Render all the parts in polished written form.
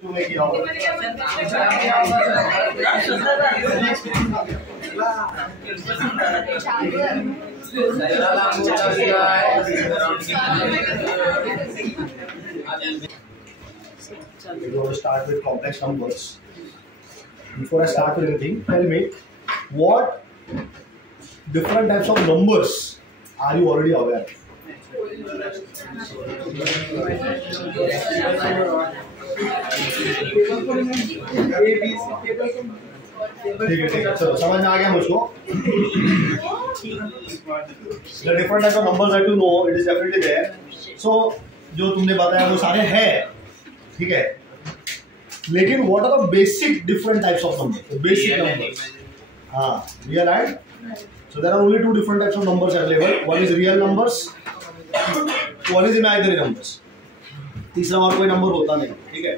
We're going to start with complex numbers. Before I start with anything, tell me what different types of numbers are you already aware of? ठीक है चलो समझ में आ गया मुझको. The different types of numbers that you know, it is definitely there. So जो तुमने बताया वो सारे हैं, ठीक है. लेकिन what are the basic different types of numbers? The basic numbers. हाँ, real and so there are only two different types of numbers available. One is real numbers, one is imaginary numbers. तीसरा और कोई number होता नहीं, ठीक है.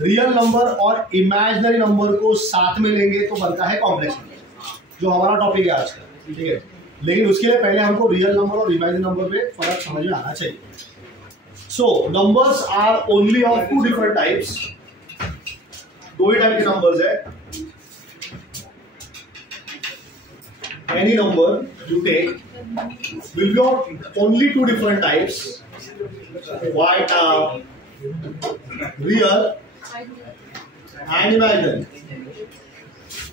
Real number और imaginary number को साथ में लेंगे तो बनता है कॉम्प्लेक्स नंबर, जो हमारा टॉपिक है आज का, ठीक है. लेकिन उसके लिए पहले हमको रियल नंबर और इमेजिनरी नंबर में फर्क समझ में आना चाहिए. So numbers are only of two different types. दो ही टाइप के नंबर्स है. Any number you take will be of only two different types, real and imaginary.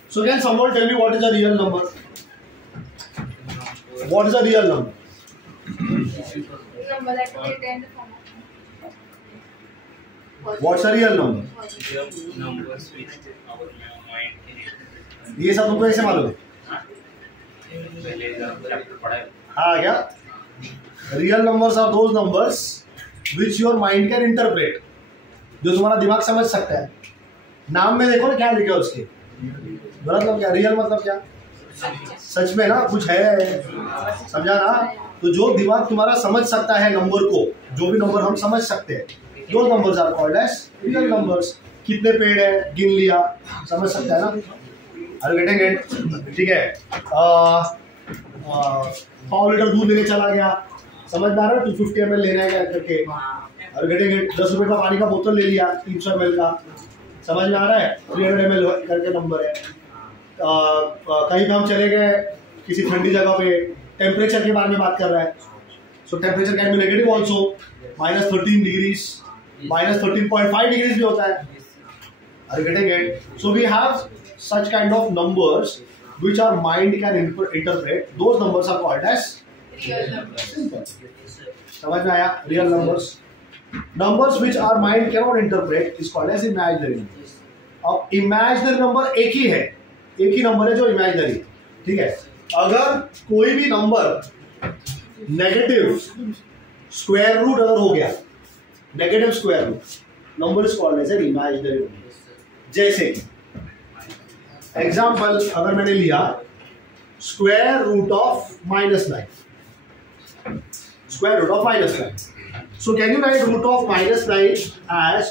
So can someone tell me what is a real number? What is a real number? What's a real number? ये सब तुमको ऐसे मालूम है? हाँ क्या? Real numbers are those numbers which your mind can interpret, जो तुम्हारा दिमाग समझ सकता है. नाम में देखो ना क्या लिखा है उसके. मतलब क्या रियल मतलब क्या? सच में ना कुछ है, समझा ना. तो जो दिमाग तुम्हारा समझ सकता है नंबर को, जो भी नंबर हम समझ सकते हैं, दो numbers are called as real numbers. कितने पेड़ है गिन लिया, समझ सकता है ना. अरे गेटिंग इट, ठीक है. 5 लीटर दूध लेने चला गया, समझ में आ रहा है. 250 ml लेना है करके. अरे गेटिंग इट. 10 रुपए का पानी का बोतल ले लिया 300 ml का, समझ में आ रहा है. 300 ml करके नंबर है. कहीं पे हम चले गए किसी ठंडी जगह पे, टेम्परेचर के बारे में बात कर रहा है. सो temperature can be negative also. -13 degrees, -13.5 degrees भी होता है. Are you getting it? So we have such kind of numbers which our mind can interpret. Those numbers are called as real numbers. Simple. समझ में आया? Real numbers. Numbers which our mind cannot interpret is called as imaginary numbers. अब imaginary number एक ही है, एक ही number है जो imaginary है, ठीक है. अगर कोई भी नंबर नेगेटिव स्क्वायर रूट अगर हो गया, negative square root, number is called as an imaginary number. जैसे एग्जाम्पल अगर मैंने लिया square root of -9, square root of -9. So can you write root of -9 as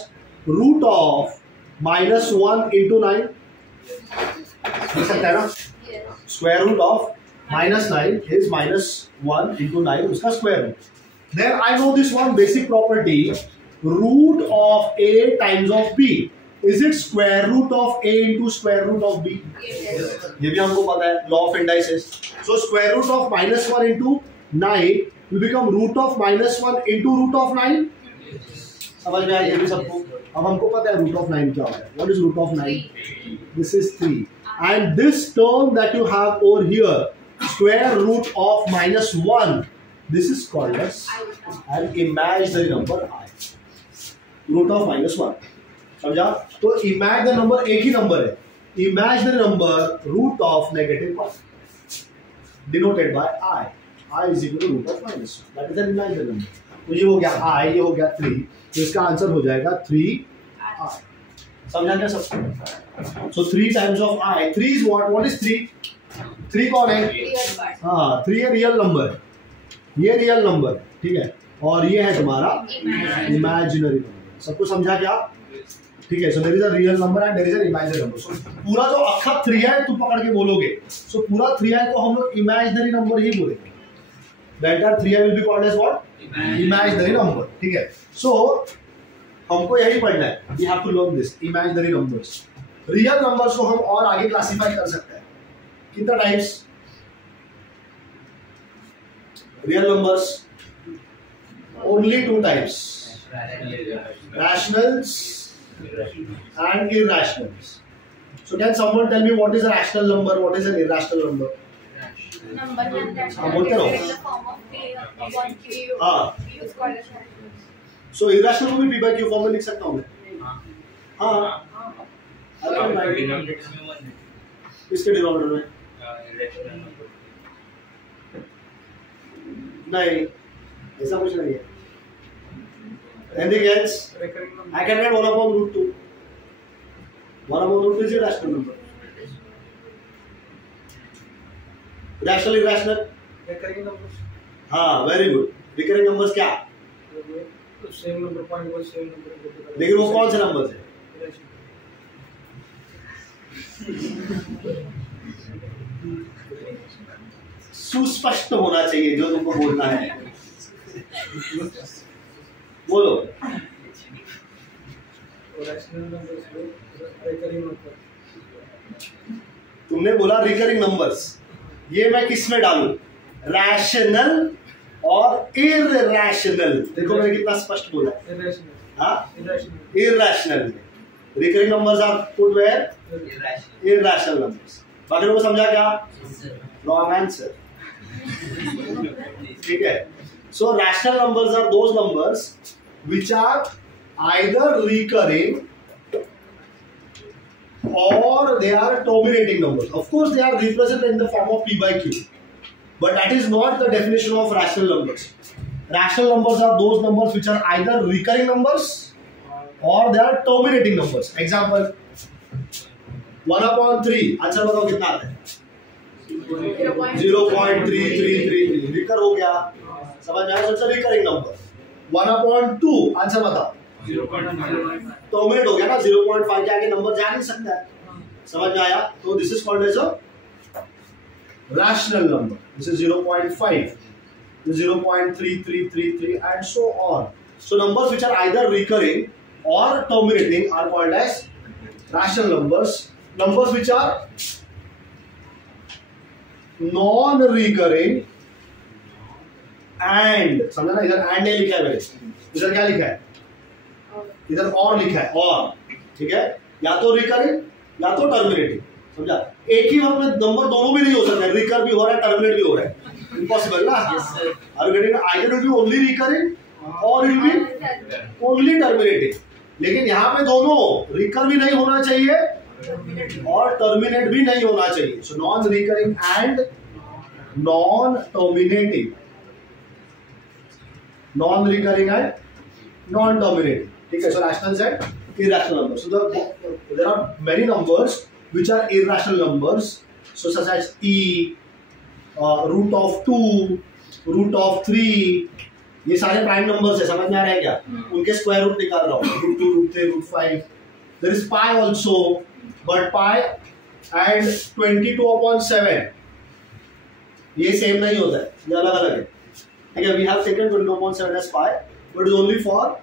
root of -1 into 9? लिख सकता है ना. Square root of -9 is -1 into 9, उसका square root. Then I know this one basic property, root of a times of b. Is it square root of a into square root of b? Yes. ये भी हमको पता है, law of indices. So square root of -1 into 9 will become root of -1 into root of 9. समझ में आया ये भी सबको? अब हमको पता है root of 9 क्या होता है. What is root of 9? This is 3. And this term that you have over here, square root of -1, this is called as an imaginary number I. Root of -1. समझा? तो इमेजिनरी नंबर एक ही number है. Imaginary number root of -1 denoted by i. i is equal to root of -1. That is an imaginary number. तो ये हो गया i, ये हो गया 3. तो इसका आंसर हो जाएगा 3i. समझा क्या सबको? सो 3 times of i. 3 is what is 3? 3 कौन है? हाँ, 3 है रियल नंबर. ये रियल नंबर, ठीक है. और ये है तुम्हारा इमेजिनरी नंबर. सबको समझा क्या? ठीक है. So there is a real number and there is an imaginary number. सो पूरा जो अखा 3 है तुम पकड़ के बोलोगे, सो पूरा 3 है तो हम लोग इमेजिनरी नंबर ही बोलेंगे. That are 3 will be called as what? Imaginary number. ठीक है. सो हमको यही पढ़ना है, we have to learn this imaginary numbers. Real numbers को हम और आगे क्लासिफाई कर सकते हैं, कितना types? Real numbers only 2 types, rationals and irrationals. So can someone tell me what is a rational number, what is an irrational number? Number बोलते रहो। in the form of P upon Q. हाँ, P is called as rational. so irrational को भी P by Q form में लिख सकता हूँ मैं। हाँ, किसके डिनोमिनेटर में? नहीं, ऐसा कुछ नहीं है। Anything else? I can get 1 upon root 2. 1 upon root 2 is a rational number. Rational, irrational? Recurring numbers. हाँ, very good. Recurring numbers क्या? Same number point was same number. लेकिन वो कौन से नंबर है? सुस्पष्ट होना चाहिए जो तुमको बोलना है, बोलो। तुमने बोला रिकरिंग नंबर्स, ये मैं किस में डालूं? रैशनल और इरैशनल। देखो मैंने कितना स्पष्ट बोला। इरैशनल में recurring numbers are put where irrational numbers. बाकी लोगों को समझा क्या? Wrong answer. ठीक है। So rational numbers are those numbers which are either recurring or they are terminating numbers. Of course, they are represented in the form of P by Q, but that is not the definition of rational numbers. Rational numbers are those numbers which are either recurring numbers or they are terminating numbers. Example: 1 upon 3. Answer बताओ कितना आता है? 0.3333 recur हो गया। समझ में आया? सबसे रिकरिंग नंबर। 1 upon 2 आंसर बताओ। टर्मिनेट हो गया ना, 0.5 के आगे नंबर जा नहीं सकता है। समझ में आया? तो this is called as a rational number. This is 0.5, 0.3333 and so on. So numbers which are either recurring or terminating are called as rational numbers. Numbers which are non-recurring and, समझा ना, इधर एंड नहीं लिखा है मैंने, इधर क्या लिखा है? इधर और लिखा है, और। ठीक है, या तो रिकरिंग या तो टर्मिनेटिंग। समझा? एक ही वक्त में नंबर दोनों भी नहीं हो सकते, रिकर भी हो रहा है, टर्मिनेट भी हो रहा है। इम्पॉसिबल ना? Are you getting? Either it will be only recurring or it will be only terminating. लेकिन यहाँ पे दोनों, रिकर भी नहीं होना चाहिए और टर्मिनेट भी नहीं होना चाहिए। So non recurring and non terminating, non recurring and non terminating. ठीक है। So rationals and irrational numbers. So there are many numbers which are irrational numbers, so such as e, root of 2, root of 3, ये सारे prime numbers है। समझ में आ रहा है क्या? उनके स्क्वायर रूट निकाल रहा हूँ, root 2, root 3, root 5। There is pi also, but pi and 22/7 ये सेम नहीं होता है, ये अलग अलग है। ठीक है। We have taken 22/7 as pi, but is only for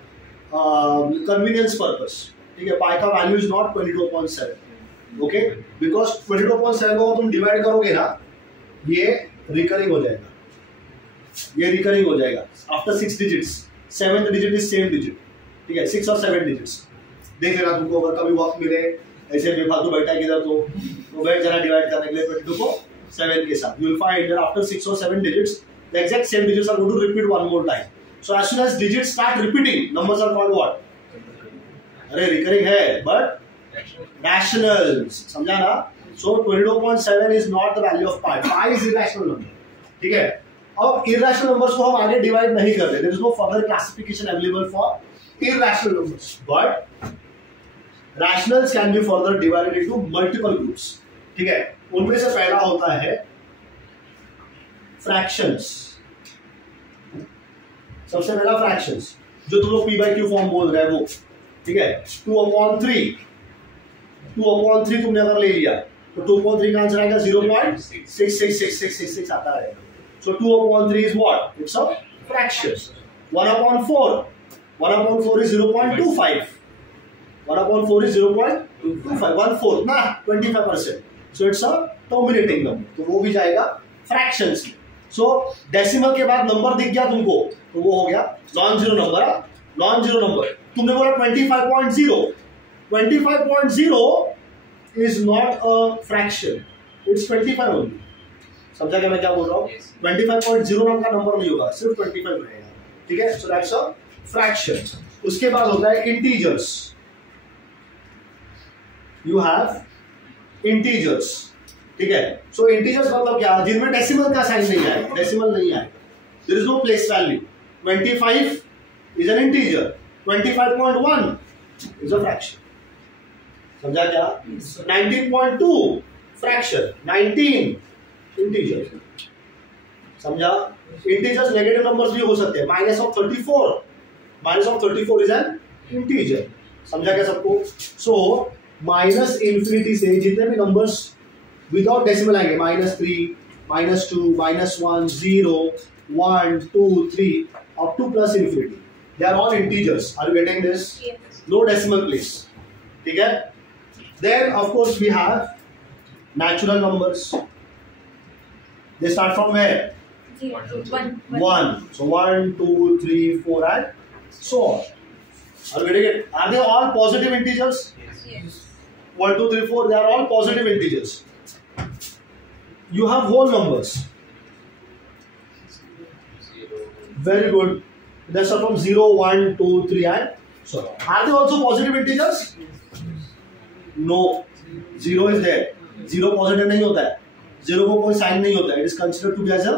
convenience purpose. ठीक है। पाई का value is not 22/7, okay, because 22/7 को तुम डिवाइड करोगे ना, ये रिकरिंग हो जाएगा, ये रिकरिंग हो जाएगा after 6 digits. 7th digit is same digit. ठीक है। 6 और 7 डिजिट्स देख लेना तुमको, अगर कभी वक्त मिले ऐसे बेफालतू बैठा है किधर तो बैठ जाना डिवाइड करने के लिए 22 को 7 के साथ। You will find that after 6 or 7 digits the exact same digits are going to repeat one more time. So as soon as digits start repeating, numbers are called what? अरे रिकरिंग है but rationals। समझा ना? So 22/7 is not the value of pi. Pi is irrational number. ठीक है। अब irrational numbers को हम आगे डिवाइड नहीं करते। There is no further classification available for irrational numbers, but rationals can be further divided into multiple groups. ठीक है। उनमें से पहला होता है फ्रैक्शंस। सबसे पहला फ्रैक्शंस, जो तुम लोग P by Q फॉर्म बोल रहे हैं वो। ठीक है। 2/3 तुमने अगर ले लिया तो 2/3 का आंसर आएगा 0.666666 आता है। So 2/3 is what? It's a fraction. 1/4 1/4 is 0.25. 1/4 is 0.25. 1/4 ना 25%. So it's a terminating number. तो वो भी जाएगा फ्रैक्शंस में. So डेसिमल के बाद नंबर दिख गया तुमको तो वो हो गया non zero number. Non zero number तुमने बोला 25.0. 25.0 is not a fraction. It's 25 only. समझा क्या मैं क्या बोल रहा हूँ? 25.0 नाम का नंबर नहीं होगा, सिर्फ 25 रहेगा. ठीक है? So that's a fraction. उसके बाद होता है integers. You have integers. ठीक है? So integers मतलब क्या? जिनमें डेसिमल का साइन नहीं आए, डेसिमल नहीं आए. There is no place value. 25 is an integer. 25.1 is a fraction. समझा क्या? 19.2 fraction. 19 इंटीजर. समझा? इंटीजर्स नेगेटिव नंबर्स भी हो सकते हैं. -34. -34 इज एन इंटीजर. समझा क्या सबको? सो माइनस इंफिनिटी से जितने भी नंबर्स विदाउट डेसिमल आएंगे, -3, -2, -1, 0, 1, 2, 3 up to plus infinity, they are all integers. Are you getting this? Yes. No decimal place. ठीक है? Then of course we have natural numbers. They start from where? 1. 1. So 1, 2, 3, 4 and so on. Are you getting it? Are they all positive integers? Yes. 1, 2, 3, 4, they are all positive integers. You have whole numbers. Very good. They start from 0, 1, 2, 3 and so on. Are they also positive integers? No. 0 is there. 0 positive नहीं होता है. 0 को कोई sign नहीं होता है. It is considered to be as a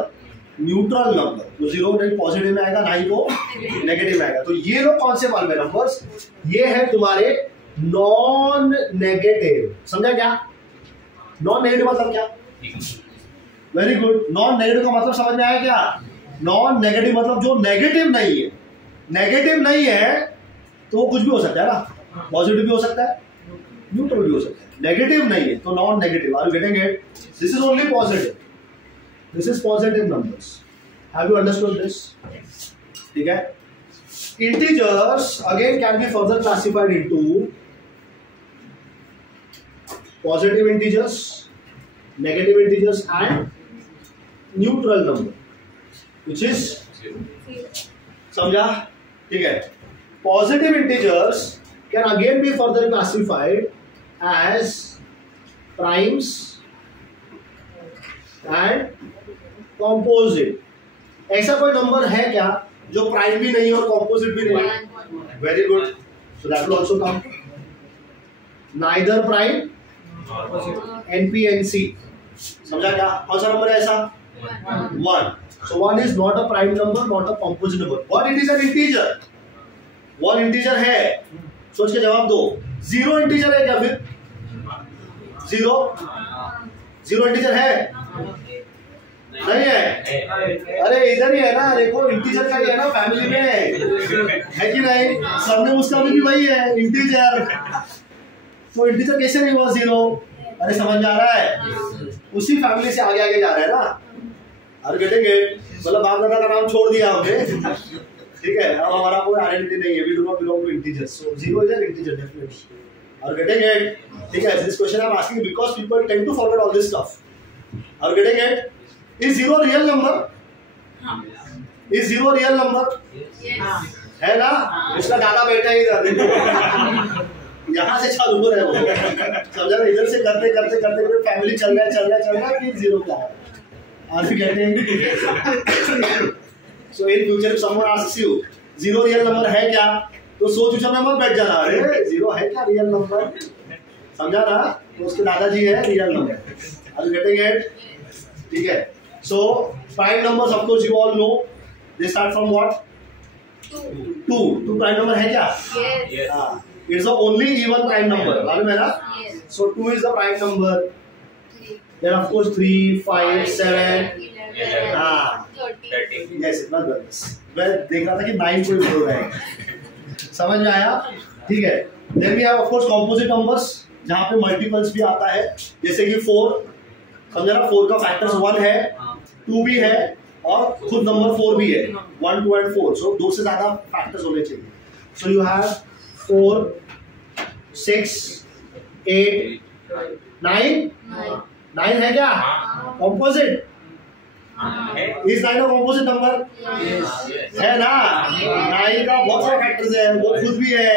neutral number. तो 0 नहीं पॉजिटिव में आएगा, ना ही को नेगेटिव में आएगा. तो ये लोग कौन से वाले नंबर्स? ये है तुम्हारे नॉन नेगेटिव. समझा क्या? नॉन नेगेटिव मतलब क्या? Very good. नॉन नेगेटिव का मतलब समझ में आया क्या? नॉन नेगेटिव मतलब जो नेगेटिव नहीं है. नेगेटिव नहीं है तो वो कुछ भी हो सकता है ना. पॉजिटिव भी हो सकता है, न्यूट्रल भी हो सकता है. नेगेटिव नहीं है तो non negative. Are you getting it? This is only positive. This is positive numbers. Have you understood this? ठीक है. Integers again can be further classified into positive integers, negative integers and neutral number which is. समझा? ठीक है. Positive integers can again be further classified as primes and composite. ऐसा कोई number है क्या जो प्राइम भी नहीं और कॉम्पोजिट भी नहीं है? Very good. So that will also come. Neither prime NP/NC. समझा क्या? कौन सा नंबर है ऐसा? 1. So 1 is not a prime number, not a composite number, but it is an integer. 1 integer है. सोच के जवाब दो. 0 इंटीजर है क्या फिर? 0 इंटीजर है? नहीं है? अरे इधर ही है ना. देखो इंटीजर का ही है ना फैमिली में, है कि नहीं? सबने उसका भी वही है इंटीजर. तो इंटीजर कैसे नहीं हुआ 0? अरे समझ में आ रहा है? उसी फैमिली से आगे आगे जा रहा है ना. अरे गेटेंगे मतलब बाप दादा का नाम छोड़ दिया हमने. ठीक है. अब हमारा कोई आइडेंटिटी नहीं है. We do not belong to integers. So 0 is an integer definitely. Are you getting it? ठीक है. This question I'm asking because people tend to forget all this stuff. Are you getting it? Is 0 real number? Is 0 real number? Yes. है ना? उसका दादा बैठा ही इधर. यहाँ से चालू हो रहा है वो. समझा ना? इधर से करते करते करते फैमिली चल रहा है फिर 0 क्या है? Are you getting? So in future if someone asks you 0 real number है क्या, तो सोच विचार में मत बैठ जाना. अरे 0 है क्या रियल नंबर? समझा ना? तो उसके दादाजी है real number. Are you getting it? ठीक है. So prime numbers of course you all know they start from what? 2. 2 prime number है क्या? Yes. हाँ. It's the only even prime number. मालूम है ना? Yes. So 2 is the prime number. 3. Then of course 3, 5, 7. 11. हाँ. 30. Yes, इतना बस. मैं देख रहा था कि 9 कोई बोल रहा है. समझ में आया? ठीक है. Then we have of course composite numbers जहाँ पे मल्टीपल्स भी आता है. जैसे कि 4. समझा ना? 4 का फैक्टर्स 1 है, 2 भी है और खुद नंबर 4 भी है. 1, 2 and 4. So 2 से ज्यादा फैक्टर्स होने चाहिए. So you have 4, 6, 8, 9. 9 है क्या? Composite. Is 9 a composite number? है ना? 9 का बहुत सारे फैक्टर्स है, वो खुद भी है,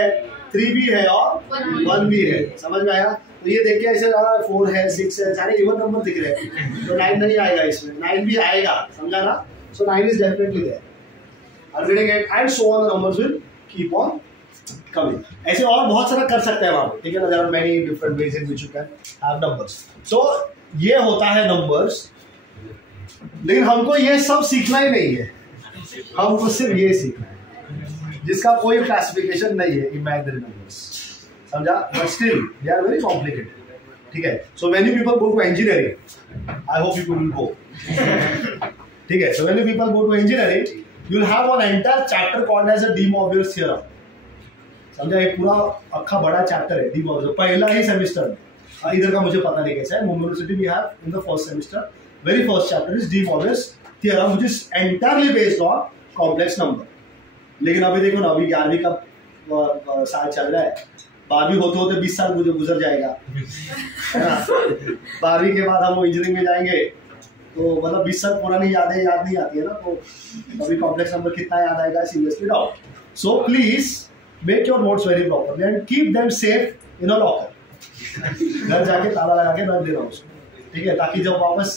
3 भी है और 1 भी है। समझ में आया? तो ये देख के ऐसे लगा 4 है, 6 है, सारे इवन नंबर दिख रहे हैं, तो 9 नहीं आएगा इसमें, 9 भी आएगा, समझा ना? So 9 is definitely there. Are you getting it? And so on, the numbers will keep on coming. ऐसे और बहुत सारा कर सकते हैं वहाँ पे, ठीक है ना? There are many different ways in which you can have numbers. So ये होता है numbers, लेकिन हमको ये सब सीखना ही नहीं है, हमको सिर्फ ये सीखना है जिसका कोई क्लासिफिकेशन नहीं है, इमेजिनरी नंबर्स, समझा? But still they are very complicated, ठीक है? So many people go to engineering, I hope you will go, ठीक है? So many people go to engineering, you will have one entire chapter called as a De Mobius theorem, समझा? एक पूरा अक्खा बड़ा chapter है D Mobius, पहला ही semester में, इधर का मुझे पता नहीं कैसा है, Mumbai university we have in the first semester, very first chapter is de Moivre's theorem, which is entirely based on complex number. लेकिन अभी देखो ना, अभी 11वीं का साल चल रहा है, 12वीं होते होते 20 साल गुजर जाएगा, है ना? 12वीं के बाद हम इंजीनियरिंग में जाएंगे, तो मतलब 20 साल पुरानी यादें याद नहीं आती है ना, तो अभी कॉम्प्लेक्स नंबर कितना याद आएगा, seriously doubt. So please make your notes very properly and keep them safe in a locker. घर जाके ताला लगा के रख देना उसको, ठीक है? ताकि जब वापस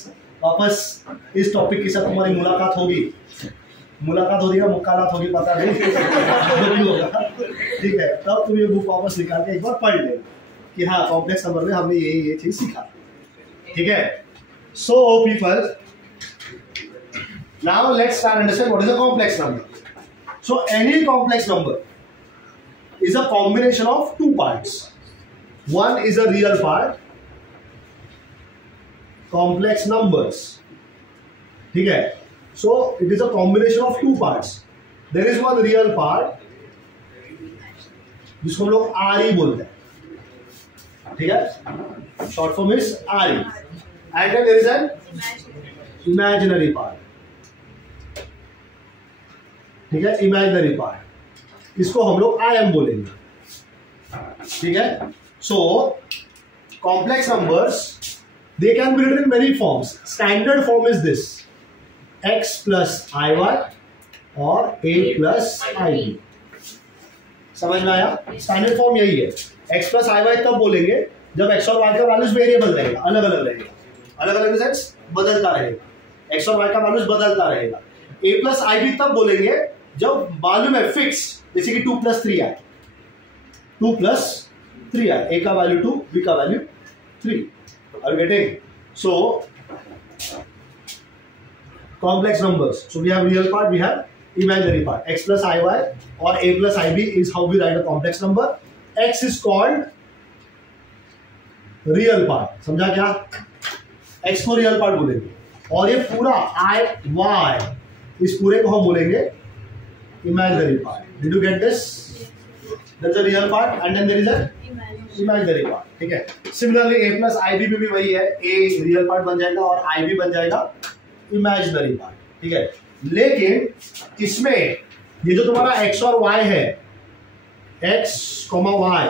इस टॉपिक के साथ तुम्हारी मुलाकात होगी या मुकालात होगी, पता नहीं जो भी होगा, ठीक है? तब तुम ये बुक वापस निकाल के एक बार पढ़ लेना कि हाँ, कॉम्प्लेक्स नंबर में हमने ये चीज सीखा, ठीक है? So people, now let's start understand what is a complex number. So any complex number is a combination of two parts. One is a real part, complex numbers, ठीक है? So it is a combination of two parts. There is one real part जिसको हम लोग RE बोलते हैं, ठीक है? Short form is RE. And then there is an imaginary part, ठीक है? Imaginary part, इसको हम लोग IM बोलेंगे, ठीक है? So, complex numbers, they can be written in many forms. Standard form is this: x plus iy or a plus ib. समझ में आया? स्टैंडर्ड फॉर्म यही है. x plus iy तब बोलेंगे जब x और y का वैल्यूज वेरिएबल रहेगा, अलग अलग रहेगा, अलग अलग सेंस बदलता रहेगा, x और y का वैल्यूज बदलता रहेगा. a plus ib तब बोलेंगे जब मालूम है फिक्स, जैसे कि 2 plus 3 आए, 2 plus 3 है, a का वैल्यू 2, b का value 3. Are you getting? So complex numbers. So we have real part, we have imaginary part. X plus iy or a plus ib is how we write a complex number. X is called real part. समझा क्या? X को real part बोलेंगे, और ये पूरा i y, इस पूरे को हम बोलेंगे imaginary part. Did you get this? There is a real part and then there is a imaginary part, ठीक है? सिमिलरली a प्लस ib भी वही है, a रियल पार्ट बन जाएगा और ib बन जाएगा इमेजिनरी पार्ट, ठीक है? लेकिन इसमें ये जो तुम्हारा x और y है, x, y,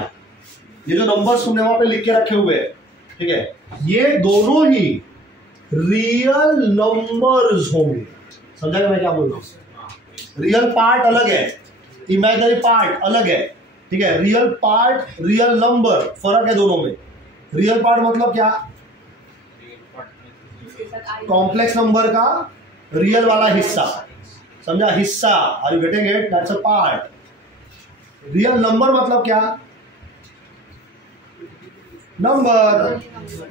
ये जो नंबर्स तुमने वहां पे लिख के रखे हुए हैं, ठीक है? ये दोनों ही रियल नंबर्स होंगे. समझा मैं क्या बोल रहा हूं? रियल पार्ट अलग है, इमेजिनरी पार्ट अलग है, ठीक है? रियल पार्ट, रियल नंबर, फर्क है दोनों में. रियल पार्ट मतलब क्या? कॉम्प्लेक्स नंबर का रियल वाला हिस्सा, समझा? हिस्सा. Are you getting it? That's a part. Real number मतलब क्या? नंबर,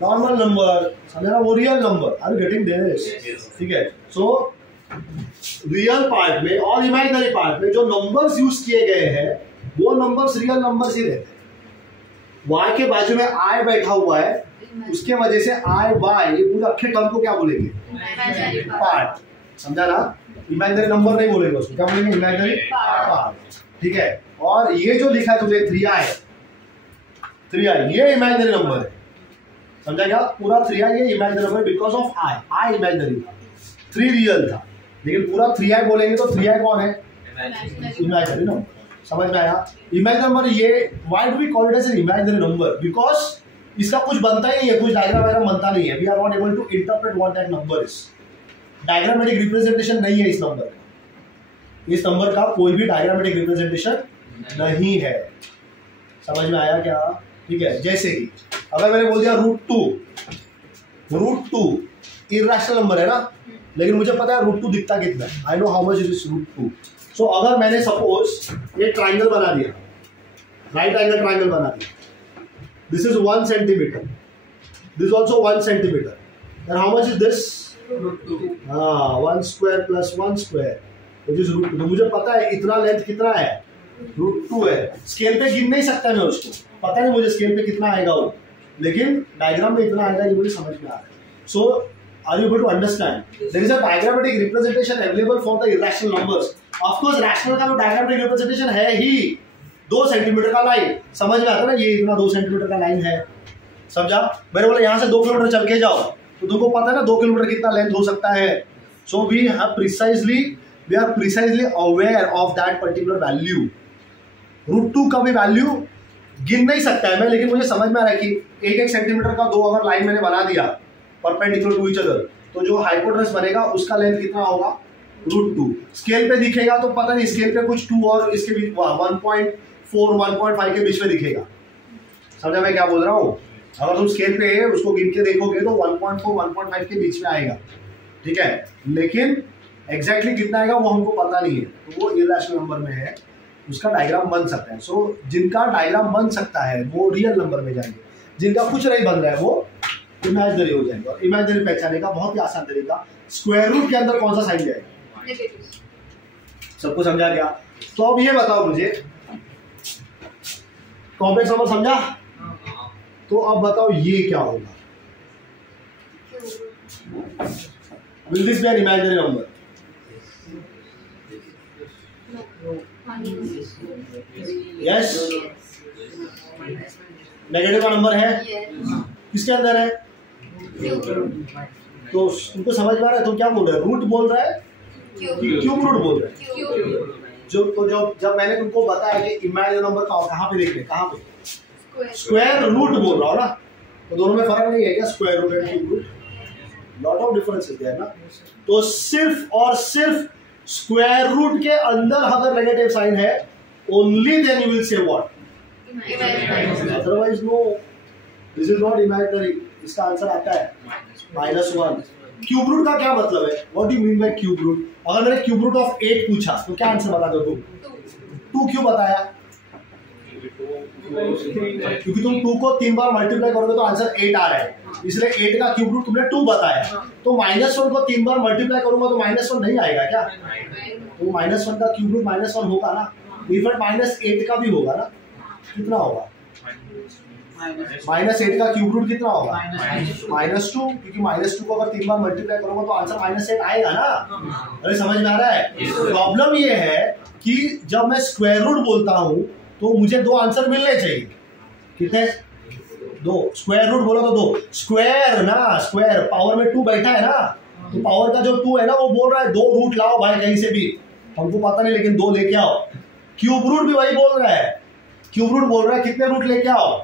नॉर्मल नंबर, समझा ना? वो real number. Are you getting this? ठीक है? सो रियल पार्ट में और इमेजिनरी पार्ट में जो नंबर्स यूज किए गए हैं वो नंबर्स रियल नंबर्स ही रहते हैं. y के बाजू में i बैठा हुआ है, उसके वजह से i y, ये पूरे अक्षर टर्म को क्या बोलेंगे? पार्ट. समझा ना? इमेजिनरी नंबर नहीं बोलेंगे उसको, क्या बोलेंगे? इमेजिनरी पार्ट, ठीक है? और ये जो लिखा है तुझे 3i, ये इमेजिनरी नंबर है. समझा क्या? पूरा 3i ये imaginary number because of i imaginary था, 3 रियल था, लेकिन पूरा 3i बोलेंगे तो 3i कौन है? Imaginary number. समझ में आया? इमेजिनरी नंबर ये why do we call it as an imaginary number? Because इसका कुछ बनता ही नहीं है, कुछ डायग्राम वगैरह बनता नहीं है. We are not able to interpret what that number is. Diagrammatic representation नहीं है इस नंबर का. इस नंबर का कोई भी डायग्रामेटिक रिप्रेजेंटेशन नहीं है. समझ में आया क्या? ठीक है. जैसे कि अगर मैंने बोल दिया √2 इर्रेशनल नंबर है ना, लेकिन मुझे पता है √2 दिखता कितना है. I know how much is √2. सो अगर मैंने सपोज ये ट्राइंगल बना दिया, राइट एंगल ट्राइंगल बना दिया, this is 1 centimetre, this also 1 centimetre, then how much is this? 1 square plus 1 square which is √2. तो मुझे पता है इतना लेंथ कितना है, √2 है. स्केल पे गिन नहीं सकता मैं उसको, पता नहीं मुझे स्केल पे कितना आएगा वो, लेकिन डायग्राम में इतना आएगा ये मुझे समझ में आ रहा है. So are you able to understand? There is a diagrammatic representation available for the irrational numbers. Of course rational का भी डायग्रामेटिक रिप्रेजेंटेशन है ही. 2 सेंटीमीटर का लाइन समझ में आता है ना, ये इतना 2 सेंटीमीटर का लाइन है. समझा? मैंने बोला यहाँ से 2 किलोमीटर चल के जाओ तो तुमको पता है ना 2 किलोमीटर कितना लेंथ हो सकता है. So we are precisely aware of that particular value. √2 का भी वैल्यू गिन नहीं सकता है मैं, लेकिन मुझे समझ में आ रहा है कि 1 सेंटीमीटर का 2 अगर लाइन मैंने बना दिया परपेंडिकुलर टू ईच अदर, तो जो हाइपोटेनस बनेगा उसका लेंथ कितना होगा, √2. स्केल पे दिखेगा तो पता नहीं, स्केल पे कुछ 2 और इसके बीच 1.4 1.5 के बीच में दिखेगा. समझा मैं क्या बोल रहा हूँ? अगर तुम स्केल पे उसको गिन के देखोगे तो 1.4 1.5 के बीच में आएगा. ठीक है, लेकिन एग्जैक्टली कितना आएगा वो हमको पता नहीं है, तो वो इरेशनल नंबर में है, उसका डायग्राम बन सकता है. सो जिनका डायग्राम बन सकता है वो रियल नंबर में जाएंगे, जिनका कुछ नहीं बन रहा है वो इमेजिनरी हो जाएंगे. और इमेजिनरी पहचाने का बहुत ही आसान तरीका, स्क्वायर रूट के अंदर कौन सा साइन जाएगा? सबको समझा क्या? तो अब ये बताओ मुझे, कॉम्प्लेक्स नंबर समझा? तो अब बताओ ये क्या होगा? Will this be an imaginary number? Yes. Negative का नंबर है, किसके अंदर है? तो तुमको समझ में आ रहा है? तुम क्या बोल रहे हो, रूट बोल रहा है क्यूब रूट बोल रहे हैं? जब मैंने तुमको बताया कि इमेजिनरी नंबर कहाँ पे देखने, कहाँ पे? स्क्वायर रूट बोल रहा हो ना, तो दोनों में फर्क नहीं है क्या? Square root and cube root, lot of differences है ना. तो सिर्फ और सिर्फ स्क्वायर रूट के अंदर अगर नेगेटिव साइन है, only then you will say what, otherwise no, this is not imaginary. इसका आंसर आता है -1. क्यूब रूट का क्या मतलब है? What do you mean by cube root? अगर मैंने क्यूब रूट ऑफ 8 पूछा तो क्या आंसर बता दो तुम? 2 क्यों बताया? क्योंकि तुम 2 को 3 बार मल्टीप्लाई करोगे तो आंसर 8 आ रहा है, इसलिए 8 का क्यूब रूट तुमने 2 बताया. तो -1 को 3 बार मल्टीप्लाई करूंगा तो -1 नहीं आएगा क्या? तो -1 का क्यूब रूट -1 होगा ना. इनफैक्ट -8 का भी होगा ना. कितना होगा? -8 का क्यूब रूट कितना होगा? -2. क्योंकि -2 को अगर 3 बार मल्टीप्लाई करूंगा तो आंसर -8 आएगा ना. अरे समझ में आ रहा है? प्रॉब्लम ये है कि जब मैं स्क्वायर रूट बोलता हूं तो मुझे 2 आंसर मिलने चाहिए. कितने? 2. स्क्वायर रूट बोला तो 2. स्क्वायर ना, स्क्वायर पावर में 2 बैठा है ना, तो पावर का जो 2 है ना वो बोल रहा है 2 रूट लाओ भाई कहीं से भी, हमको पता नहीं लेकिन 2 लेके आओ. क्यूब रूट भी वही बोल रहा है, क्यूब रूट बोल रहा है कितने रूट लेके आओ?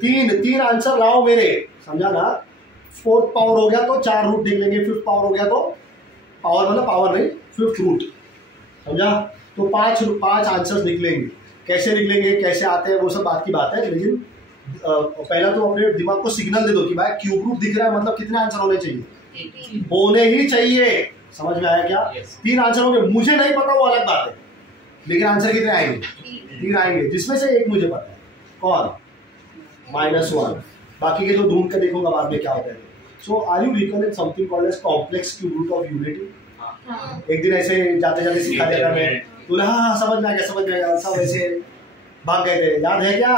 3 आंसर लाओ मेरे. समझा ना? 4th पावर हो गया तो 4 रूट निकलेंगे, 5th पावर हो गया तो पावर मतलब पावर नहीं, 5th रूट. समझा? तो 5 आंसर्स निकलेंगे. कैसे निकलेंगे, कैसे आते हैं, वो सब बात की बात है, लेकिन पहला तो अपने दिमाग को सिग्नल दे दो कि भाई क्यूब रूट दिख रहा है मतलब कितने आंसर होने चाहिए? होने ही चाहिए. समझ में आया क्या? 3 आंसर होंगे, मुझे नहीं पता वो अलग बात है, लेकिन आंसर कितने आएंगे? 3 आएंगे, जिसमें से एक मुझे पता है. कौन? -1. बाकी के जो ढूंढ के देखूंगा बाद में क्या होता है. So are you recalling something called as complex cube root of unity? एक दिन ऐसे जाते जाते सिखा दिया था मैं, बोला हाँ समझ में आ गया, समझ में आ गया. सब ऐसे भाग गए थे. याद है क्या?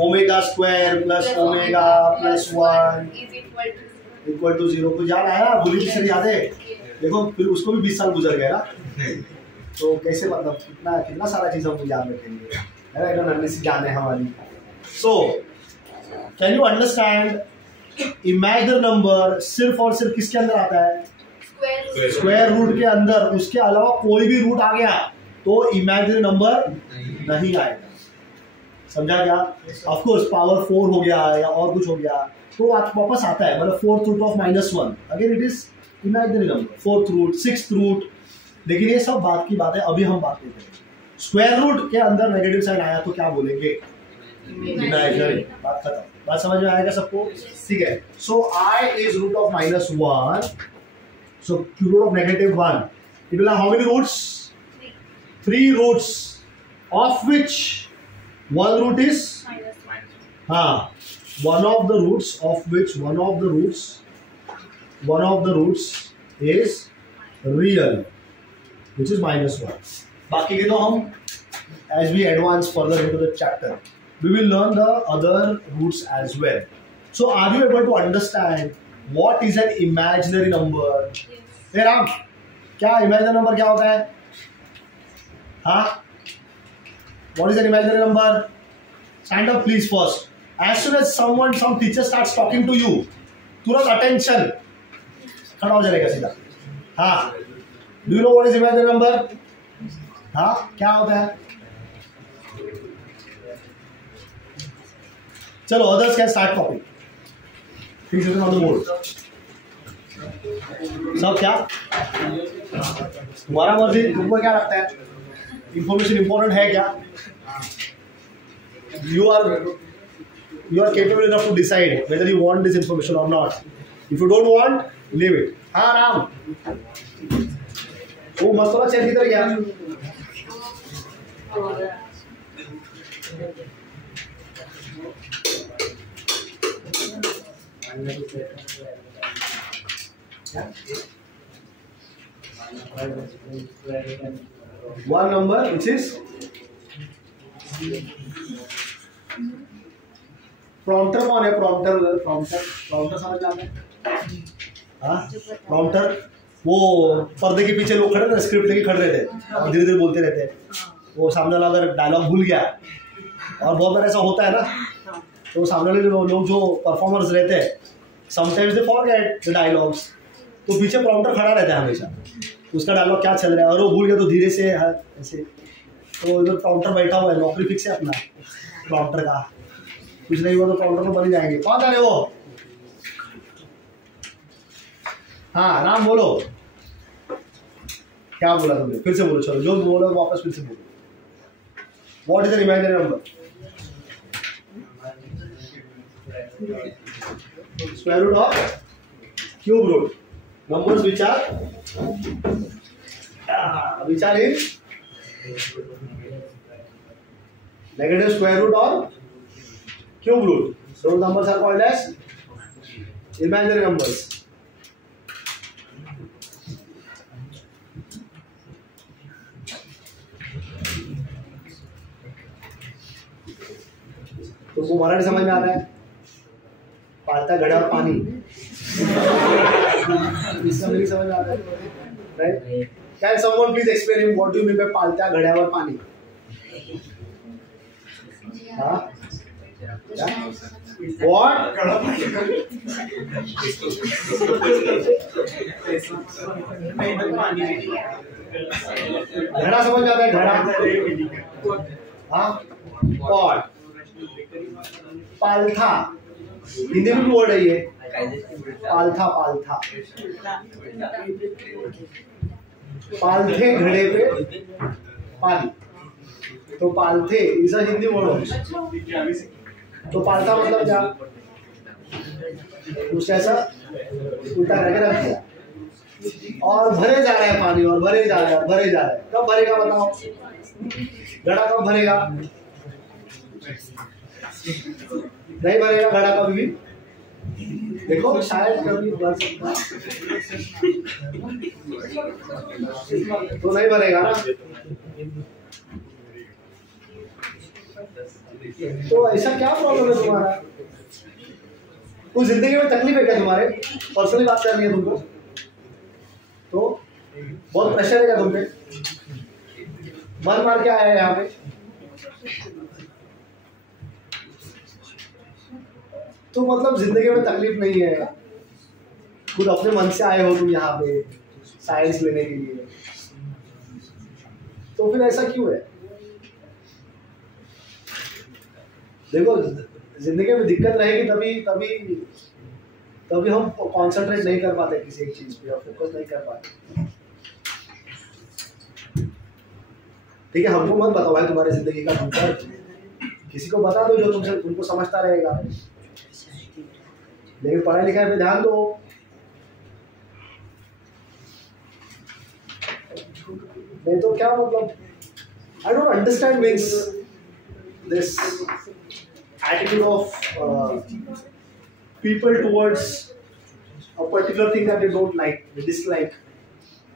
Omega square plus omega plus 1 equal to 0. कुछ याद आया? भूली सर याद है? देखो फिर उसको भी 20 साल गुजर गए ना, तो कैसे मतलब कितना सारा चीज हम याद रखेंगे, है ना? एकदम नन्ही सी जान है हमारी. सो can you understand? Imaginary number सिर्फ और सिर्फ किसके अंदर आता है? स्क्वायर रूट के अंदर. उसके अलावा कोई भी रूट आ गया तो इमेजिनरी नंबर नहीं आएगा। समझा क्या? ऑफ कोर्स पावर 4 हो गया या और कुछ हो गया तो वापस आता है, मतलब 4th root of -1 again it is imaginary number, 4th root 6th root. लेकिन ये सब बात की बात है, अभी हम बात करते हैं स्क्वायर रूट के अंदर नेगेटिव साइन आया तो क्या बोलेंगे? इमेजिनरी। बात खत्म। बात समझ में आएगा सबको? ठीक है। सो I is root of -1, so cube root of -1, it will have how many roots? 3 roots, of which one root is one of the roots is real, which is -1. बाकी के तो हम as we advance further into the chapter we will learn the other roots as well. So are you able to understand what is an imaginary number? hey Ram, क्या imaginary number क्या होता है? हाँ, what is an imaginary number? Stand up please first. As soon as some teacher starts talking to you, तुरंत attention खड़ा हो जाएगा सीधा। हाँ, do you know what is imaginary number? हाँ, क्या होता है? चलो others can start copy. Things written on the board. सब क्या? तुम्हारा मर्जी, तुमको क्या लगता है? Information important है क्या? You are capable enough to decide whether you want this information or not. If you don't want, leave it. हाँ राम, वो मसला चेक किधर गया? One number which is prompter. कौन है प्रॉम्प्टर? प्रॉम्प्टर समझ में आता है? हाँ, प्रॉम्प्टर वो पर्दे के पीछे लोग खड़े थे, स्क्रिप्ट लेके खड़े रहते और धीरे धीरे बोलते रहते हैं। वो सामने वाला अगर डायलॉग भूल गया, और बहुत बार ऐसा होता है ना, तो सामने वाले लोग जो परफॉर्मर्स रहते हैं sometimes they forget the dialogues, तो पीछे प्रॉम्प्टर खड़ा रहता है हमेशा, उसका डायलॉग क्या चल रहा है और वो भूल गया तो धीरे से ऐसे, तो इधर प्रॉम्प्टर बैठा हुआ है, नौकरी फिक्स है अपना प्रॉम्प्टर का, कुछ नहीं हुआ तो प्रॉम्प्टर तो बन ही जाएंगे। कौन जा रहे वो? हाँ राम बोलो, क्या बोला तुमने? फिर से बोलो, चलो जो बोलो वापस फिर से बोलो। What is an imaginary number? Square root of cube root, numbers which are in negative square root or cube root. Those numbers are called as imaginary numbers. तुमको मराठी समझ में आता है? पालता घड़ा और पानी, इसका नहीं समझ आता है, right? Can someone please explain what do you mean by पालता घड़ा और पानी? हाँ, what? घड़ा समझ आता है? घड़ा, हाँ, pot, पालथा, हिंदी में वर्ड है ये, पालथा, पालथा, पालथे घड़े पे पानी, तो पालथे इस हिंदी वर्ड। तो पालथा मतलब क्या? कुछ ऐसा उल्टा करके रख दिया और भरे जा रहा है पानी, और भरे जा रहा है, भरे जा रहा है। कब भरेगा बताओ? घड़ा कब भरेगा? नहीं भरेगा घड़ा कभी भी। देखो शायद कभी भर सकता, तो नहीं भरेगा ना। तो ऐसा क्या प्रॉब्लम है तुम्हारा? कुछ जिंदगी में तकलीफ है क्या तुम्हारे? पर्सनली बात करनी है तुमको तो बहुत प्रेशर है क्या तुम पे? मन मार के आया है यहाँ पे, तो मतलब जिंदगी में तकलीफ नहीं है, खुद अपने मन से आए हो तुम यहाँ पे साइंस लेने के लिए। तो फिर ऐसा क्यों है? देखो जिंदगी में दिक्कत रहेगी तभी तभी तभी हम कॉन्सेंट्रेट नहीं कर पाते किसी एक चीज पे और फोकस नहीं कर पाते। ठीक है, हमको मत बताओ भाई तुम्हारी जिंदगी का फ्यूचर, किसी को बता दो जो तुमसे तुमको समझता रहेगा, लेकिन पढ़ाई लिखाई पे ध्यान दो। नहीं तो क्या मतलब, I don't understand means this attitude of people towards a particular thing that they don't like, they dislike,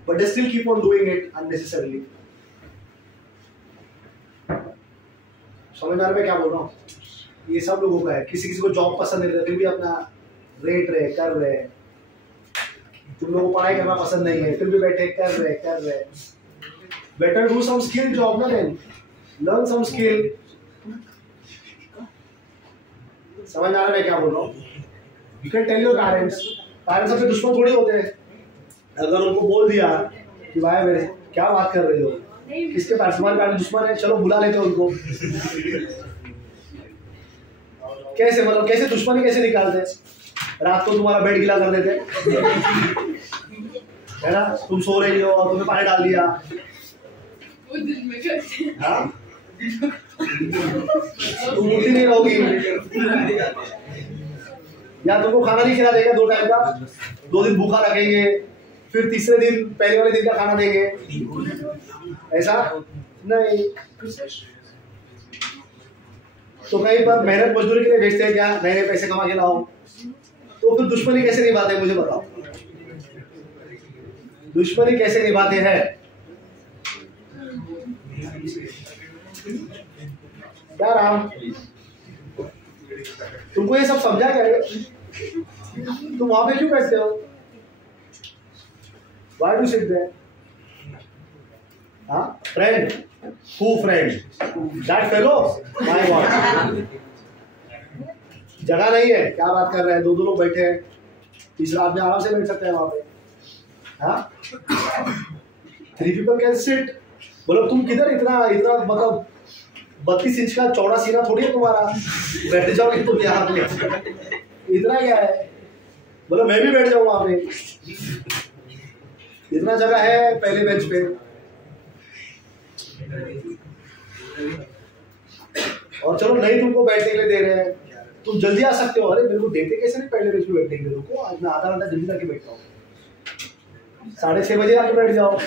but they still keep on doing it unnecessarily. समझ में आ रहा है क्या बोल रहा हूँ? ये सब लोगों का है। किसी किसी को जॉब पसंद नहीं है फिर भी अपना रेट रहे कर रहे, तुम लोगों को पढ़ाई करना पसंद नहीं है फिर भी बैठे कर रहे। Better do some skill job ना, देन लर्न सम स्किल। समझ में आ रहा है क्या बोल रहा हूँ? You can tell your parents अपने दुश्मन थोड़ी होते हैं। अगर उनको बोल दिया कि भाई मेरे क्या बात कर रहे हो, किसके पास तुम्हारे पास दुश्मन है, चलो बुला लेते उनको। कैसे मतलब कैसे दुश्मनी कैसे निकालते? रात को तुम्हारा बेड गीला कर देते है ना, तुम सो रही हो और तुम्हें पानी डाल दिया। हाँ तुम उठती नहीं रहोगी, या तुमको खाना नहीं खिला देगा 2 टाइम का, 2 दिन भूखा रखेंगे, फिर तीसरे दिन पहले वाले दिन का खाना देंगे, ऐसा नहीं। तो कहीं पर मेहनत मजदूरी के लिए भेजते हैं क्या, नए पैसे कमा के लाओ, तो फिर दुश्मनी कैसे निभाते हैं मुझे बताओ, दुश्मनी कैसे निभाते हैं? क्या राम तुमको ये सब समझा क्या है? तुम वहां पे क्यों बैठते हो? Why do you sit there? हाँ friend, who friend? That fellow? My God. जगह नहीं है, क्या बात कर रहे हैं? 2 लोग बैठे हैं, तीसरा आदमी आराम से बैठ सकते हैं वहां पे। हाँ 3 people can sit। बोलो तुम किधर इतना मतलब 32 इंच का चौड़ा सीना थोड़ी है तुम्हारा, बैठ जाओगे तुम यहाँ पे, इतना क्या है? बोलो मैं भी बैठ जाऊँ वहां पे, इतना जगह है पहले बेंच पे। और चलो नहीं तुमको बैठने के लिए दे रहे हैं, तुम जल्दी आ सकते हो। अरे मेरे को देते कैसे नहीं पहले बेंच पे बैठने के लिए, रुको आज मैं आधा घंटा जल्दी जाके बैठता हूँ, 6:30 बजे आके बैठ जाओ।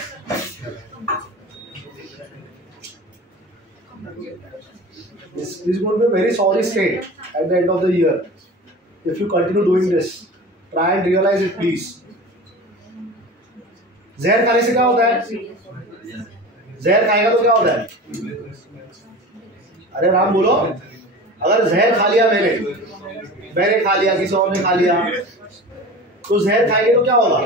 This is going to be a very sorry state at the end of the year if you continue doing this. Try and realize it, please. जहर खाने से क्या होता है? जहर खाएगा तो क्या होता है? अरे राम बोलो, अगर जहर खा लिया मैंने खा लिया, किसी और ने खा लिया, तो जहर खाएंगे तो क्या होगा?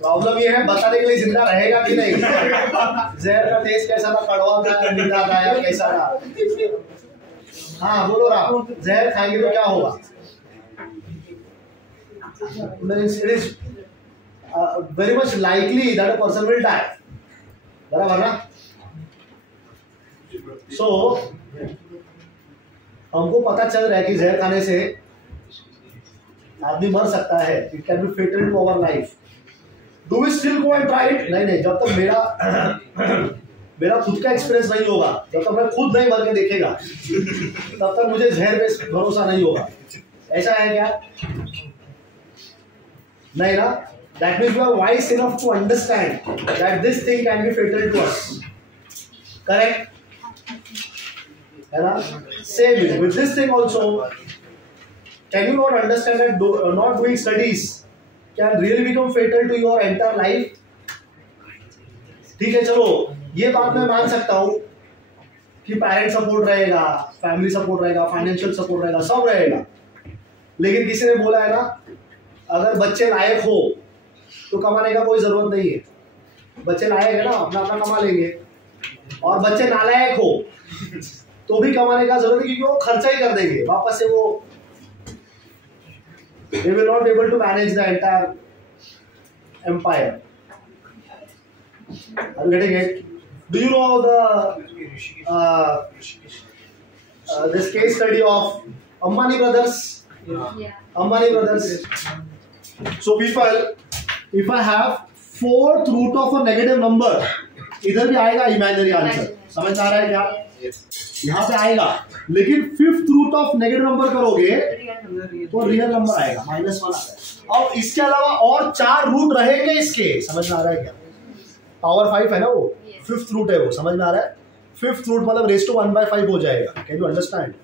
प्रॉब्लम ये है बताने के लिए जिंदा रहेगा कि नहीं। जहर का टेस्ट कैसा था, कड़वा था, मीठा था या कैसा था? हाँ बोलो राम, जहर खाएंगे तो क्या होगा? It is very much likely that a person will die. बराबर ना? So हमको पता चल रहा है कि जहर खाने से आदमी मर सकता है, it can be fatal to our life. Do we still go and try it? नहीं, जब तक मेरा खुद का एक्सपीरियंस नहीं होगा, जब तक मैं खुद नहीं मर के देखेगा, तब तक मुझे जहर पे भरोसा नहीं होगा। ऐसा है क्या? नहीं ना? That means we are wise enough to understand that this thing can be fatal to us. Correct है ना? Same with this thing also. Can you not understand that not doing studies can really become fatal to your entire life? ठीक है चलो ये बात मैं मान सकता हूँ कि पेरेंट सपोर्ट रहेगा, फैमिली सपोर्ट रहेगा, फाइनेंशियल सपोर्ट रहेगा, सब रहेगा, लेकिन किसी ने बोला है ना अगर बच्चे लायक हो तो कमाने का कोई जरूरत नहीं है। बच्चे लायक है ना, अपना अपना कमा लेंगे, और बच्चे नालायक हो तो भी कमाने का जरूरत है, क्योंकि वो खर्चा ही कर देंगे वापस से। वो they will not be able to manage the entire empire. Are you getting it? Do you know this case study of Ambani brothers? Yeah. Ambani brothers. So people, if I have fourth root of a negative number, इधर भी आएगा imaginary answer. समझ आ रहा है क्या? यहाँ पे आएगा, लेकिन fifth root of negative number करोगे तो रियल नंबर आएगा, -1 आएगा. और इसके अलावा और 4 रूट रहेंगे इसके. समझ में आ रहा है क्या? पावर 5 है ना वो, फिफ्थ रूट है वो. समझ में आ रहा है? फिफ्थ रूट मतलब रेस टू 1/5 हो जाएगा. Can you understand?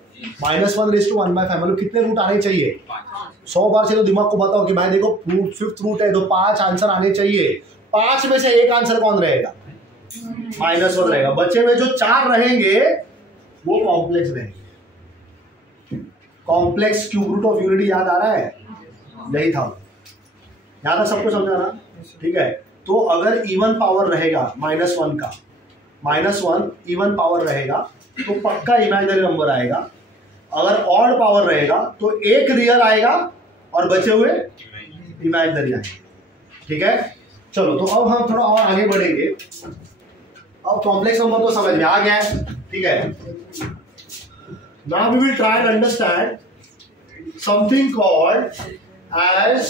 -1 raise to 1/5 मतलब कितने रूट आने चाहिए? 100 बार चलो दिमाग को बताओ कि भाई देखो फिफ्थ रूट है तो 5 आंसर आने चाहिए. 5 में से एक आंसर कौन रहेगा? -1 रहेगा. बच्चे में जो 4 रहेंगे वो कॉम्प्लेक्स रहेंगे. Complex cube root of unity याद आ रहा है? यही था. याद है सबको? समझा ना? ठीक है. तो अगर इवन पावर रहेगा -1 का, -1 इवन पावर रहेगा तो पक्का इमेजिनरी नंबर आएगा. अगर ऑड पावर रहेगा तो एक रियल आएगा और बचे हुए इमेजिनरी आएंगे. ठीक है. चलो तो अब हम थोड़ा और आगे बढ़ेंगे. अब कॉम्प्लेक्स नंबर तो समझ में आ गया है. ठीक है. Now we will try to understand something called as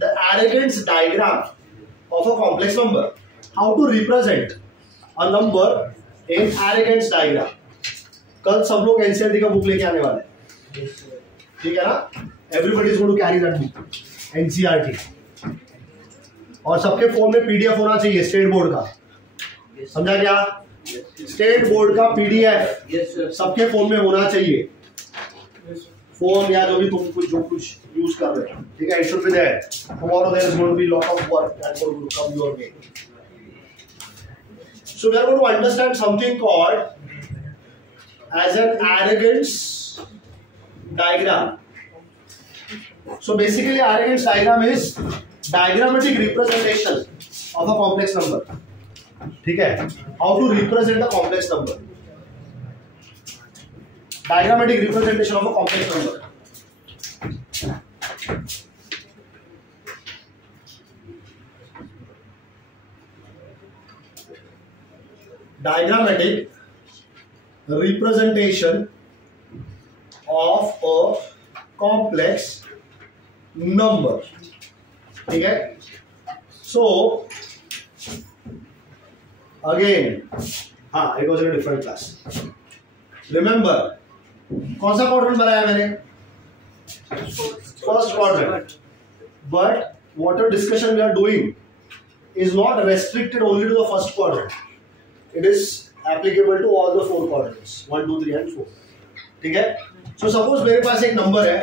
the Argand's diagram of a complex number. How to represent a number in arrogance diagram. कल सब लोग NCERT का बुक लेके आने वाले हैं. ठीक है ना? Everybody is going to carry that book. NCERT. और सबके फोन में PDF होना चाहिए स्टेट बोर्ड का. समझा क्या? स्टेट बोर्ड का PDF सबके फोन में होना चाहिए. फोन या जो भी तुम कुछ यूज कर रहे हो. ठीक है. It should be there. Tomorrow there is going to be lot of work that will come your way. So we are going to understand something called as an Argand's diagram. So basically Argand's diagram is diagrammatic representation of a complex number. ठीक है. How to represent a complex number. Diagrammatic representation of a complex number. Diagrammatic representation of a complex number. ठीक है. So again, it was in a different class. Remember, कौन सा quadrant बनाया मैंने? First quadrant. But what discussion we are doing is not restricted only to the first quadrant. It is applicable to all the 4 quadrants 1 2 3 and 4. ठीक है. So suppose मेरे पास एक number है.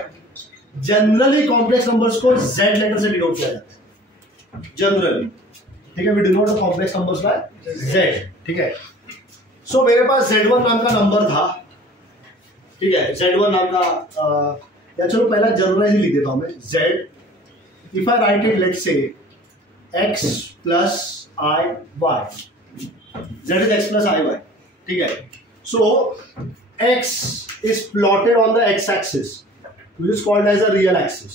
Generally complex numbers को Z letter से denote किया जाता है. जनरली. ठीक है. We denote the complex numbers by Z. ठीक है. सो मेरे पास Z1 नाम का नंबर था. ठीक है. Z1 नाम का या चलो पहला जनरलाइज ही लिख देता हूं मैं. Z if I write it let's say x plus i y. Z is x plus i y. ठीक है. So x is plotted on the x axis which is called as a real axis.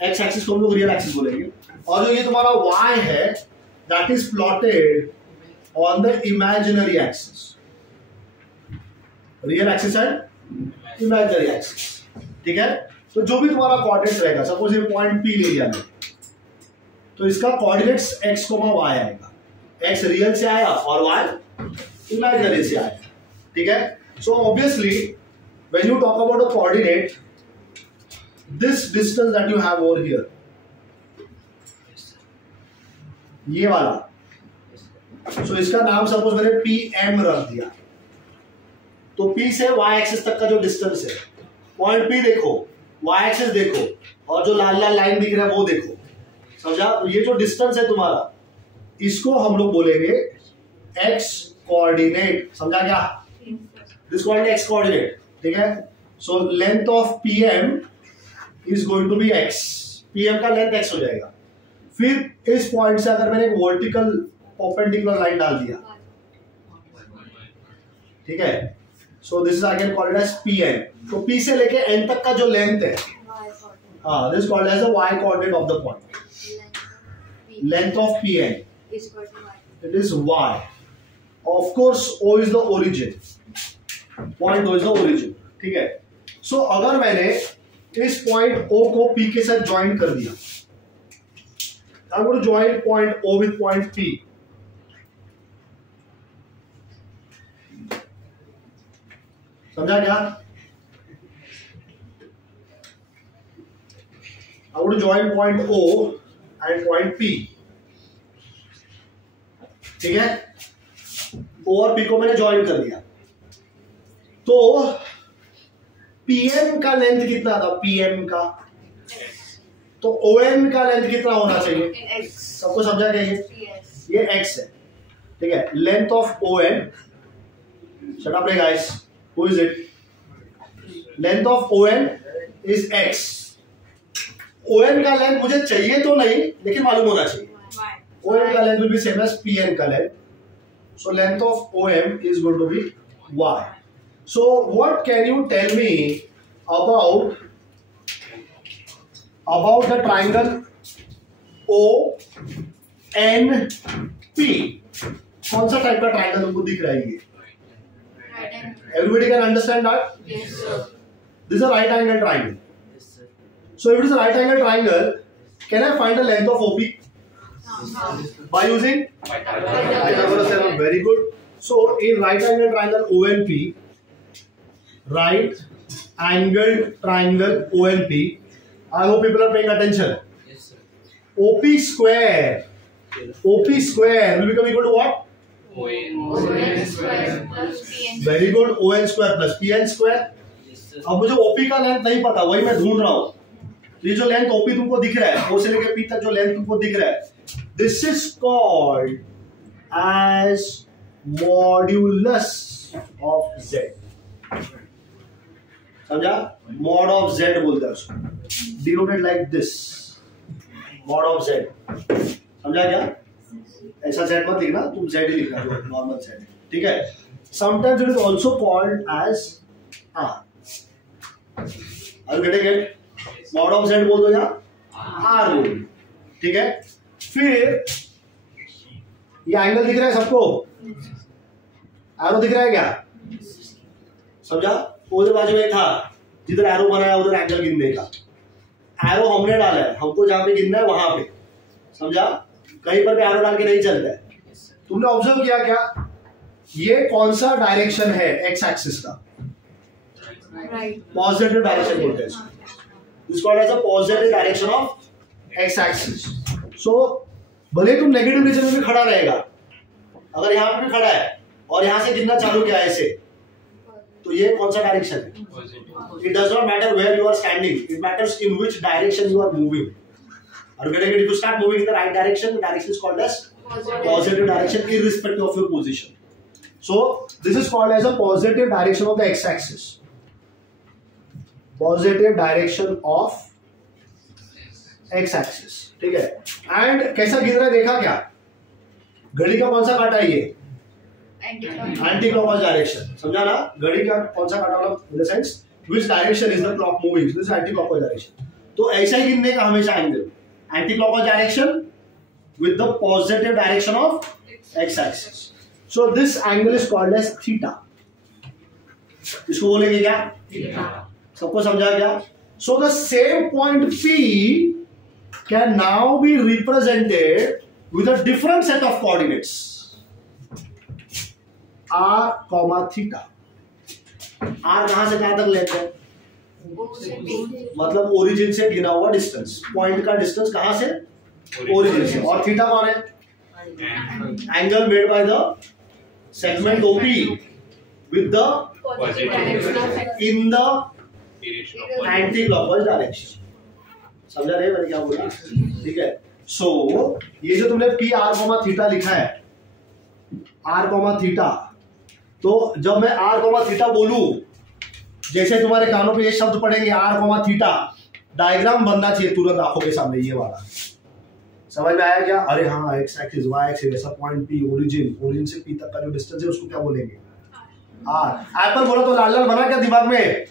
x axis को हम लोग real axis बोलेंगे. और जो ये तुम्हारा y है that is plotted on the imaginary axis. Real axis and imaginary axis. ठीक है. तो जो भी तुम्हारा कोऑर्डिनेट रहेगा, सपोज ये पॉइंट P ले लिया मैं, तो इसका कोऑर्डिनेट्स x, y आएगा. x रियल से आया और y इमेजिनरी से आया. ठीक है. So obviously when you talk about a coordinate, this distance that you have over here, ये वाला, सो इसका नाम सपोज मैंने PM रख दिया. तो P से y एक्सिस तक का जो डिस्टेंस है, पॉइंट P देखो, y एक्सिस देखो, और जो लाल लाल लाइन दिख रहा है वो देखो. समझा? तो ये जो डिस्टेंस है तुम्हारा, इसको हम लोग बोलेंगे x कोऑर्डिनेट. समझा क्या? This called x coordinate. ठीक है. So length of PM is going to be x. PM का लेंथ x हो जाएगा. फिर इस पॉइंट से अगर मैंने एक वर्टिकल परपेंडिकुलर लाइन डाल दिया. ठीक है. So this is again called as PM. तो P से लेके N तक का जो लेंथ है This is called as the y coordinate of the point. Length of PN. is equal to y. It is y. Of course, O is the origin. Point O is the origin. ठीक है. So अगर मैंने इस point O को P के साथ join कर दिया, I'm going to join point O with point P. समझा क्या? I'm going to join point O and point P. ठीक है? O और P को मैंने ज्वाइन कर दिया, तो PM का लेंथ कितना था? PM का, तो OM का लेंथ कितना होना चाहिए? In x. सबको समझा क्या ये? Yes. ये x है, ठीक है. Length of OM, shut up guys, who is it? Length of OM is x. OM का लेंथ मुझे चाहिए तो नहीं, लेकिन मालूम होना चाहिए. Y. OM का length will be same as PN का length. So length of OM is going to be y. So what can you tell me about the triangle ONP? कौन सा टाइप का ट्राइंगल तुमको दिख रहा है ये? Right angle. Everybody can understand that? Yes, sir. This is a right angle triangle. So if it is a right angle triangle, can I find the length of OP? By using Pythagoras theorem. Very good. So in right angle triangle ONP, right angled triangle ONP, I hope people are paying attention. Yes, sir. OP square will become equal to what? ON square plus PN. Very good. ON square plus PN square. Yes, sir. अब मुझे OP का length नहीं पता, वही मैं ढूंढ रहा हूँ. ये जो लेंथ OP तुमको दिख रहा है, O से लेके P तक जो लेंथ तुमको दिख रहा है, this is called as modulus of Z. समझा? Mod of Z बोलते हैं उसको. Denoted like this. Mod of Z. समझा क्या? ऐसा Z मत लिखना, तुम Z ही लिखना, जो नॉर्मल Z. ठीक है? Sometimes it is also called as R. Are you getting it? Mod of Z बोल दो या R बोल दो. ठीक है? फिर ये एंगल दिख रहा है सबको? एरो दिख रहा है क्या? समझा? उधर बाजू में था, जिधर एरो बनाया उधर एंगल गिनने का. एरो हमने डाला है, हमको जहां पे गिनना है वहां पे. समझा? कहीं पर भी एरो डाल के नहीं चलता है. तुमने ऑब्जर्व किया क्या? ये कौन सा डायरेक्शन है एक्स एक्सिस का? Right. पॉजिटिव डायरेक्शन बोलते हैं इसको. It's called as a positive direction of x axis. So भले तुम नेगेटिव रीजन में भी खड़ा रहेगा, अगर यहाँ पे भी खड़ा है और यहाँ से गिनना चालू किया ऐसे, तो ये कौन सा डायरेक्शन है? It does not matter where you are standing. It matters in which direction you are moving. Are you getting it? If you start moving in the right direction, the direction is called as positive direction, irrespective of your position. So this is called as a positive direction of the x-axis. Positive direction of x-axis. ठीक है? And कैसा गिर रहा है देखा क्या? घड़ी का कौन सा काटा है ये? Anti clockwise direction. समझा ना? घड़ी का कौन सा काटा मतलब in the sense which direction is the clock moving. This is anti clockwise direction. तो ऐसा ही गिनने का हमेशा angle. Anti clockwise direction with the positive direction of x axis. So this angle is called as theta. इसको बोलेंगे क्या? सबको समझा क्या? So the same point P can now be represented with a different set of coordinates. R, theta. R कहां से कहां तक लेते हैं? मतलब ओरिजिन से गिना हुआ डिस्टेंस. पॉइंट का डिस्टेंस कहां से? ओरिजिन से. और थीटा कौन है? Angle made by the segment OP with the in the anti clockwise direction. समझा रहे मैंने क्या बोला? ठीक है. सो ये जो तुमने P R, थीटा लिखा है, R, थीटा, तो जब मैं R, थीटा बोलूं, जैसे तुम्हारे कानों पे ये शब्द पढ़ेंगे R, थीटा, डायग्राम बनना चाहिए तुरंत आंखों के सामने ये वाला. समझ में आया क्या? अरे हाँ, एक्स एक्सिस, वाई एक्सिस, ऐसा पॉइंट P, ओरिजिन से P तक का जो डिस्टेंस है उसको क्या बोलेंगे? R. एप्पल बोला तो लाल लाल बना क्या दिमाग में?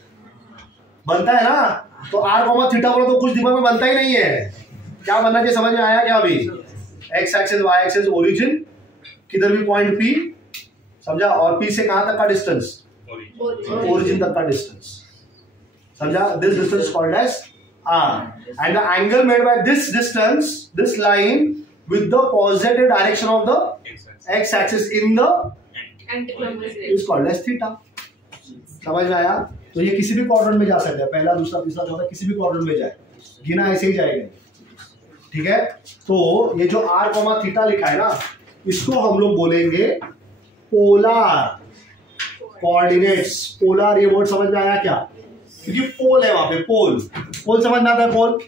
बनता है ना? तो r कॉमा थीटा बोला तो कुछ दिमाग में बनता ही नहीं है। क्या बनना चाहिए, समझ में आया क्या अभी? x axis y axis origin, किधर भी पॉइंट P, समझा, और P से कहां तक का डिस्टेंस, ओरिजिन तक का डिस्टेंस, समझा। This distance called as r and the angle made by this distance, this line with the positive direction of the x axis in the is called as theta। समझ में आया? तो ये किसी भी क्वाड्रेंट में जा सकता है, पहला दूसरा तीसरा चौथा किसी भी क्वाड्रेंट में जाए, गिना ऐसे ही जाएगा, ठीक है। तो ये जो r कॉमा थीटा लिखा है ना, इसको हम लोग बोलेंगे पोलर कोऑर्डिनेट्स। पोलर, ये वर्ड समझ में आया क्या? क्योंकि पोल है वहां पे, पोल, पोल समझ में आता है, पोल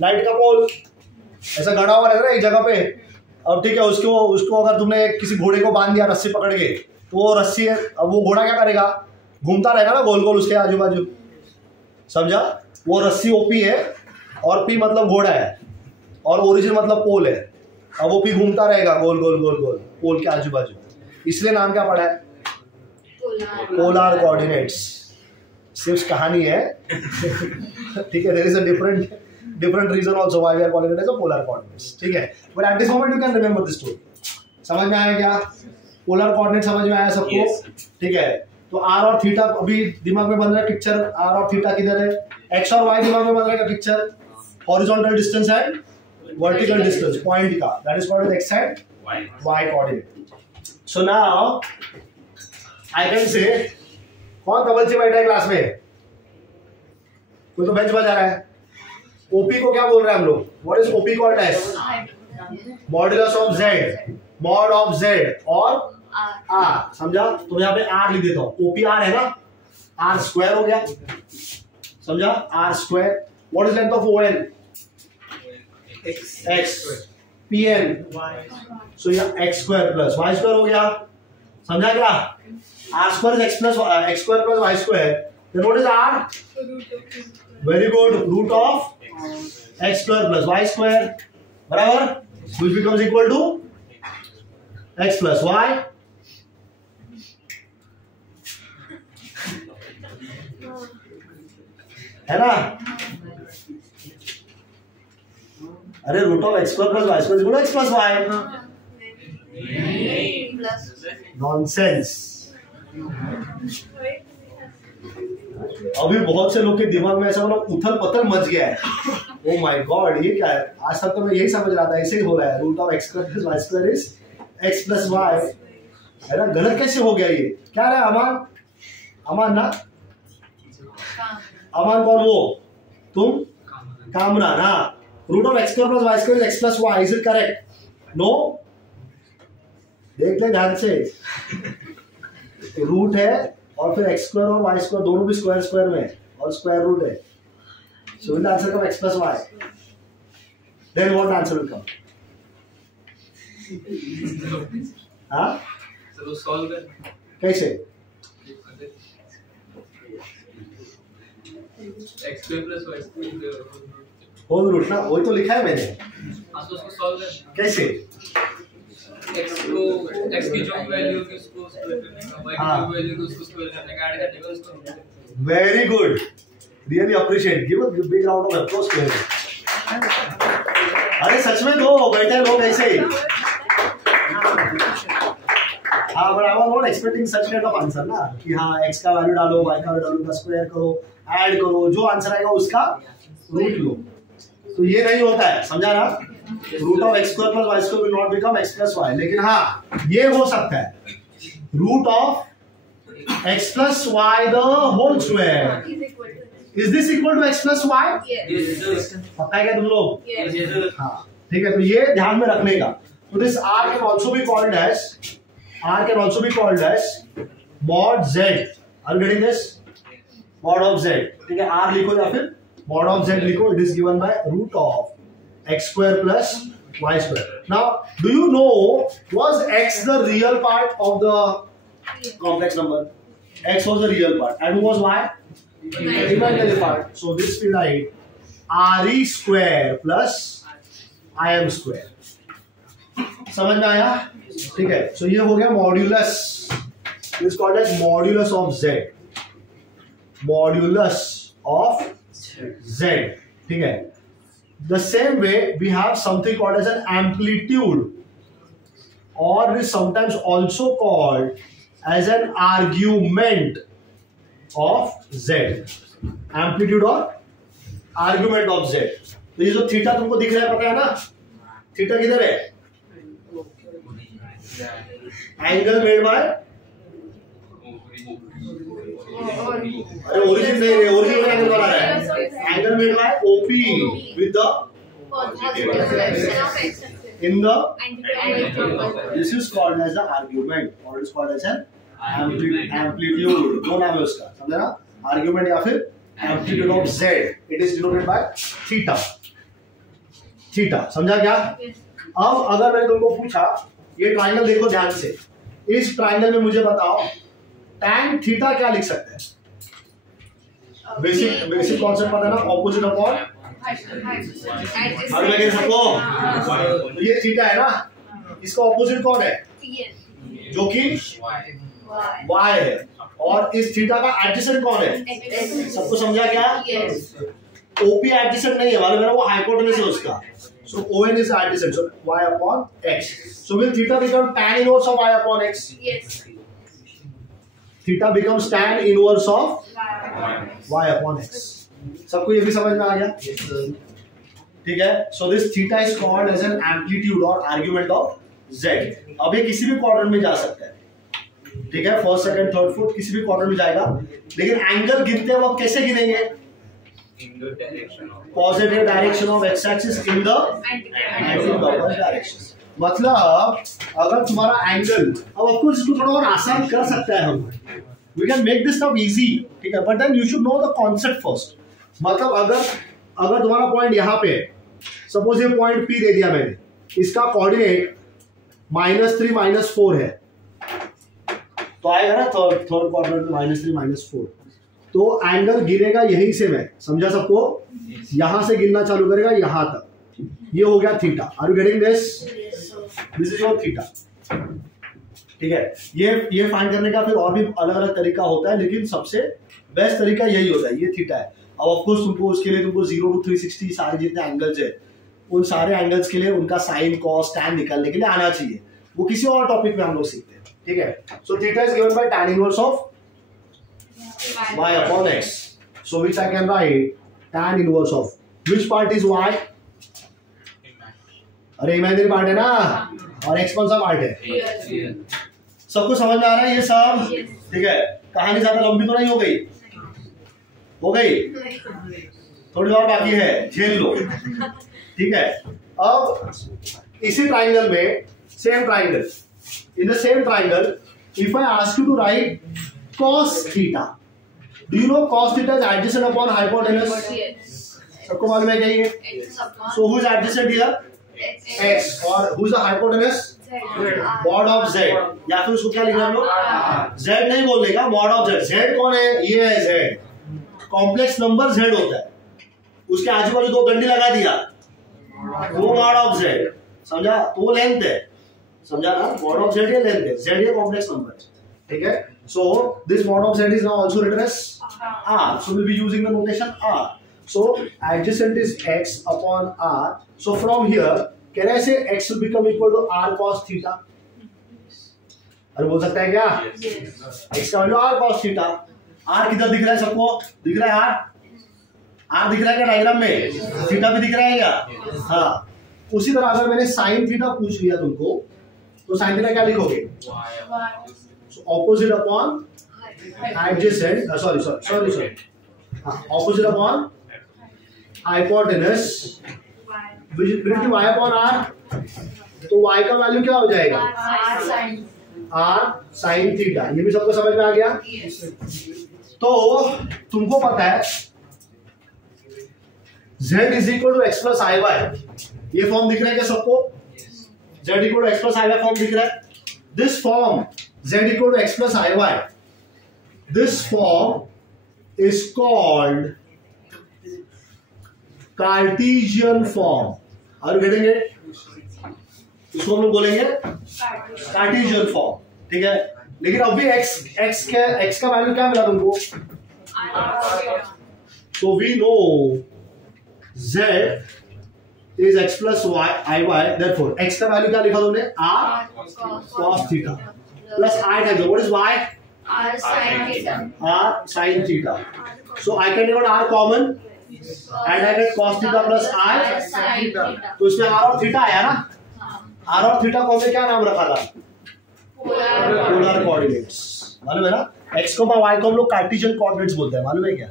लाइट का पोल ऐसा गड़ा हुआ रहता है एक जगह पे। अब ठीक है, उसको अगर तुमने किसी घोड़े को बांध दिया रस्सी पकड़ के, तो वो रस्सी है, अब वो घोड़ा क्या करेगा, घूमता रहेगा ना गोल गोल उसके आजू बाजू, समझा। वो रस्सी ओपी है और पी मतलब घोड़ा है और ओरिजिन मतलब पोल है। अब वो पी घूमता रहेगा गोल गोल गोल गोल पोल के आजू बाजू, इसलिए नाम क्या पड़ा है, पोलर कोऑर्डिनेट्स। सिर्फ कहानी है ठीक है, there is a different reason also why we are calling it as a polar coordinates, ठीक है। But at this moment you can remember this story. समझ में आया क्या? पोलर कोऑर्डिनेट समझ में आया सबको? ठीक है। तो आर और थीटा अभी दिमाग में बन रहा है पिक्चर, आर और थीटा किधर है, एक्स और वाई दिमाग में बन रहा है picture, horizontal distance and vertical distance point का, that is called x and y coordinate. So now I can say, कौन डबल से बैठा है क्लास में? कोई तो बेंच बजा रहा है। ओपी को क्या बोल रहे हैं हम लोग? What is OP called as? Modulus of z, mod of z और आर, समझा। तो यहाँ पे आर लिख देता हूं, ओपी आर है ना, आर स्क्वायर हो गया, समझा, r square. What is length of ON? X, P N, so ये x square plus y square हो गया, समझा क्या? R square x plus x square plus y square, then what is r? Very good, root of x square plus y square, बराबर, which becomes equal to x plus y. है ना? अरे root of x square plus y square equal to x plus Y. Nonsense. अभी बहुत से लोग के दिमाग में ऐसा मतलब उथल पथल मच गया है। ओ माय गॉड, ये क्या है? आज तक तो मैं यही समझ रहा था, ऐसे ही हो रहा है, root of x square plus y square is x plus y, है ना? गलत कैसे हो गया ये? क्या है अमान? अमान ना, अमान कौन? वो तुम, कामना ना। Root of x square plus y square is x plus y, is it correct? No, देख ले ध्यान से, रूट है और फिर एक्स स्क्वायर और वाई स्क्वायर दोनों भी स्क्वायर स्क्वायर में और स्क्वायर रूट है, so will answer come x plus y. Then what answer will come? हाँ, चलो सॉल्व कर कैसे? x square plus y square whole root ना, वही तो लिखा है मैंने। हाँ, तो उसको सॉल्व कर कैसे? x को, x की जो वैल्यू होगी उसको स्क्वायर करने का, y की जो वैल्यू होगी उसको स्क्वायर करने का, ऐड करने का उसको। Very good, really appreciate, give a big round of applause to him. अरे सच में दो, बैठे लोग ऐसे ही। हाँ, but I was not expecting such kind of answer ना, कि हाँ x का वैल्यू डालो, y का वैल्यू डालो, का स्क्वायर करो, ऐड करो, जो आंसर आएगा उसका रूट लो। तो ये नहीं होता है, समझा ना? Root of x square plus y square will not become x plus y. लेकिन हाँ, ये हो सकता है, root of x plus y the whole square, is this equal to x plus y? पता है क्या तुम लोग? हाँ, ठीक है। तो ये ध्यान में रखने का। तो this r can also be called as mod z। Are you getting this? mod of z, ठीक है। r लिखो या फिर mod of z लिखो। It is given by root of x square plus y square. Now, do you know, was x the real part of the complex number? X was the real part, and who was y? Imaginary part. So this will write re square plus im square। समझ में आया? ठीक है। सो ये हो गया modulus, is called as modulus of z, modulus of z, ठीक है. The same way we have something called as an amplitude, or is sometimes also called as an argument of z. Amplitude or argument of z. तो ये जो theta तुमको दिख रहा है, पता है ना थीटा किधर है? एंगल मेड बाय, अरे ओरिजिन नहीं है, ओरिजिन एंगल वाला है. Angle made by OP with the in the, this is called as an argument or is called as an amplitude. दो नाम है उसका, समझे ना? आर्ग्यूमेंट या फिर amplitude of z. It is denoted by theta. Theta, समझा क्या? अब अगर मैंने तुमको पूछा ये ट्राइंगल देखो ध्यान से, इस ट्राइंगल में मुझे बताओ tan थीटा क्या लिख सकते हैं? बेसिक कॉन्सेप्ट पता है ना, ऑपोजिट अपॉन हर लगे सबको. तो ये थीटा है ना, इसका ऑपोजिट कौन है? जो कि y है. और इस थीटा का एडजेसेंट कौन है? सबको समझा क्या? OP एडजेसेंट नहीं है, मालूम है ना, वो हाइपोटेनस है उसका. So ON is adjacent, so y upon x. So will theta become tan inverse of y upon x? Yes. Theta becomes tan inverse of y upon x. सबको ये भी समझ में आ गया? ठीक है. So this theta is called as an amplitude or argument of z. अब ये किसी भी क्वाड्रेंट में जा सकता है, ठीक है, फर्स्ट सेकंड थर्ड फोर्थ किसी भी क्वाड्रेंट में जाएगा. लेकिन एंगल गिनते हैं वो कैसे गिनेंगे? Positive direction of x axis in the anticlockwise direction. मतलब अगर तुम्हारा एंगल, अब ऑफ कोर्स इसको थोड़ा और आसान कर सकता है हम, we can make this stuff easy, ठीक है, but then you should know the concept first. मतलब अगर तुम्हारा पॉइंट यहाँ पे है, सपोज ये पॉइंट P दे दिया मैंने, इसका कोऑर्डिनेट -3 -4 है, तो आएगा ना थर्ड क्वाड्रेंट में -3 -4. तो एंगल गिरेगा यहीं से, मैं समझा सबको? यहां से गिनना चालू करेगा यहां तक. ये हो गया theta. Are you getting this? This is your theta. ठीक है. ये फाइंड करने का फिर और भी अलग अलग तरीका होता है, लेकिन सबसे बेस्ट तरीका यही होता है. ये थीटा है. अब ऑफ कोर्स तुमको उसके लिए तुमको 0 to 360 सारे जितने एंगल्स है, उन सारे एंगल्स के लिए उनका साइन कॉस टैन निकालने के लिए आना चाहिए. वो किसी और टॉपिक में हम लोग सीखते हैं. ठीक है. So theta is given by tan inverse of y upon x. So which I can write tan inverse of which part is y? अरे इमेजिनरी पार्ट है ना, और x कौन सा पार्ट है? सबको समझ में आ रहा है ये सब? ठीक है. कहानी ज्यादा लंबी तो नहीं हो गई? हो गई? थोड़ी और बाकी है, झेल लो. ठीक है. अब इसी ट्राइंगल में, same triangle, in the same triangle, if I ask you to write cos theta, do you know cos theta is adjacent upon hypotenuse? Yes. सबको मालूम है क्या ये? So who is adjacent here? X. और who is the hypotenuse? Mod of Z. या फिर उसको क्या लिखना हम लोग? Z नहीं बोलने का, mod of Z. Z कौन है? ये है Z. कॉम्प्लेक्स नंबर Z होता है, उसके आजू बाजू दो डंडी लगा दिया, वो mod of Z. समझा? तो वो लेंथ है, समझा ना? mod of Z ये लेंथ है, Z ये कॉम्प्लेक्स नंबर. ठीक है. So this mod of Z is now also written as R. So we'll be using the notation R. So adjacent is X upon R. So from here, can I say X will become equal to R cos theta? अरे बोल सकता है क्या? X का value R cos theta. R किधर दिख रहा है सबको? दिख रहा है R? R दिख रहा है क्या डायग्राम में? थीटा भी दिख रहा है क्या? हाँ. उसी तरह अगर मैंने sin थीटा पूछ लिया तुमको, तो sin थीटा क्या लिखोगे? So opposite upon adjacent, sorry. Opposite upon hypotenuse, which will be y upon r. तो y का वैल्यू क्या हो जाएगा? r sin theta. ये भी सबको समझ में आ गया? तो तुमको पता है z is equal to x plus iy. ये फॉर्म दिख रहा है क्या सबको? z equal to x plus iy form दिख रहा है. This form z equal to x plus iy, this form is called Cartesian form. Are you getting it? इसको हम लोग बोलेंगे Cartesian form. ठीक है. लेकिन अभी x का वैल्यू क्या मिला तुमको? So we know z is x plus y iy. Therefore x का वैल्यू क्या लिखा तुमने? r cos theta plus I times what is y? R sin theta. R sin theta. So I can take r common and I get cos theta plus I sin theta. तो इसमें r और theta आया ना? r और theta को हमने क्या नाम रखा था? Polar coordinates. मालूम है ना? x, y को हम लोग कार्टेशियन कोऑर्डिनेट्स बोलते हैं, मालूम है क्या?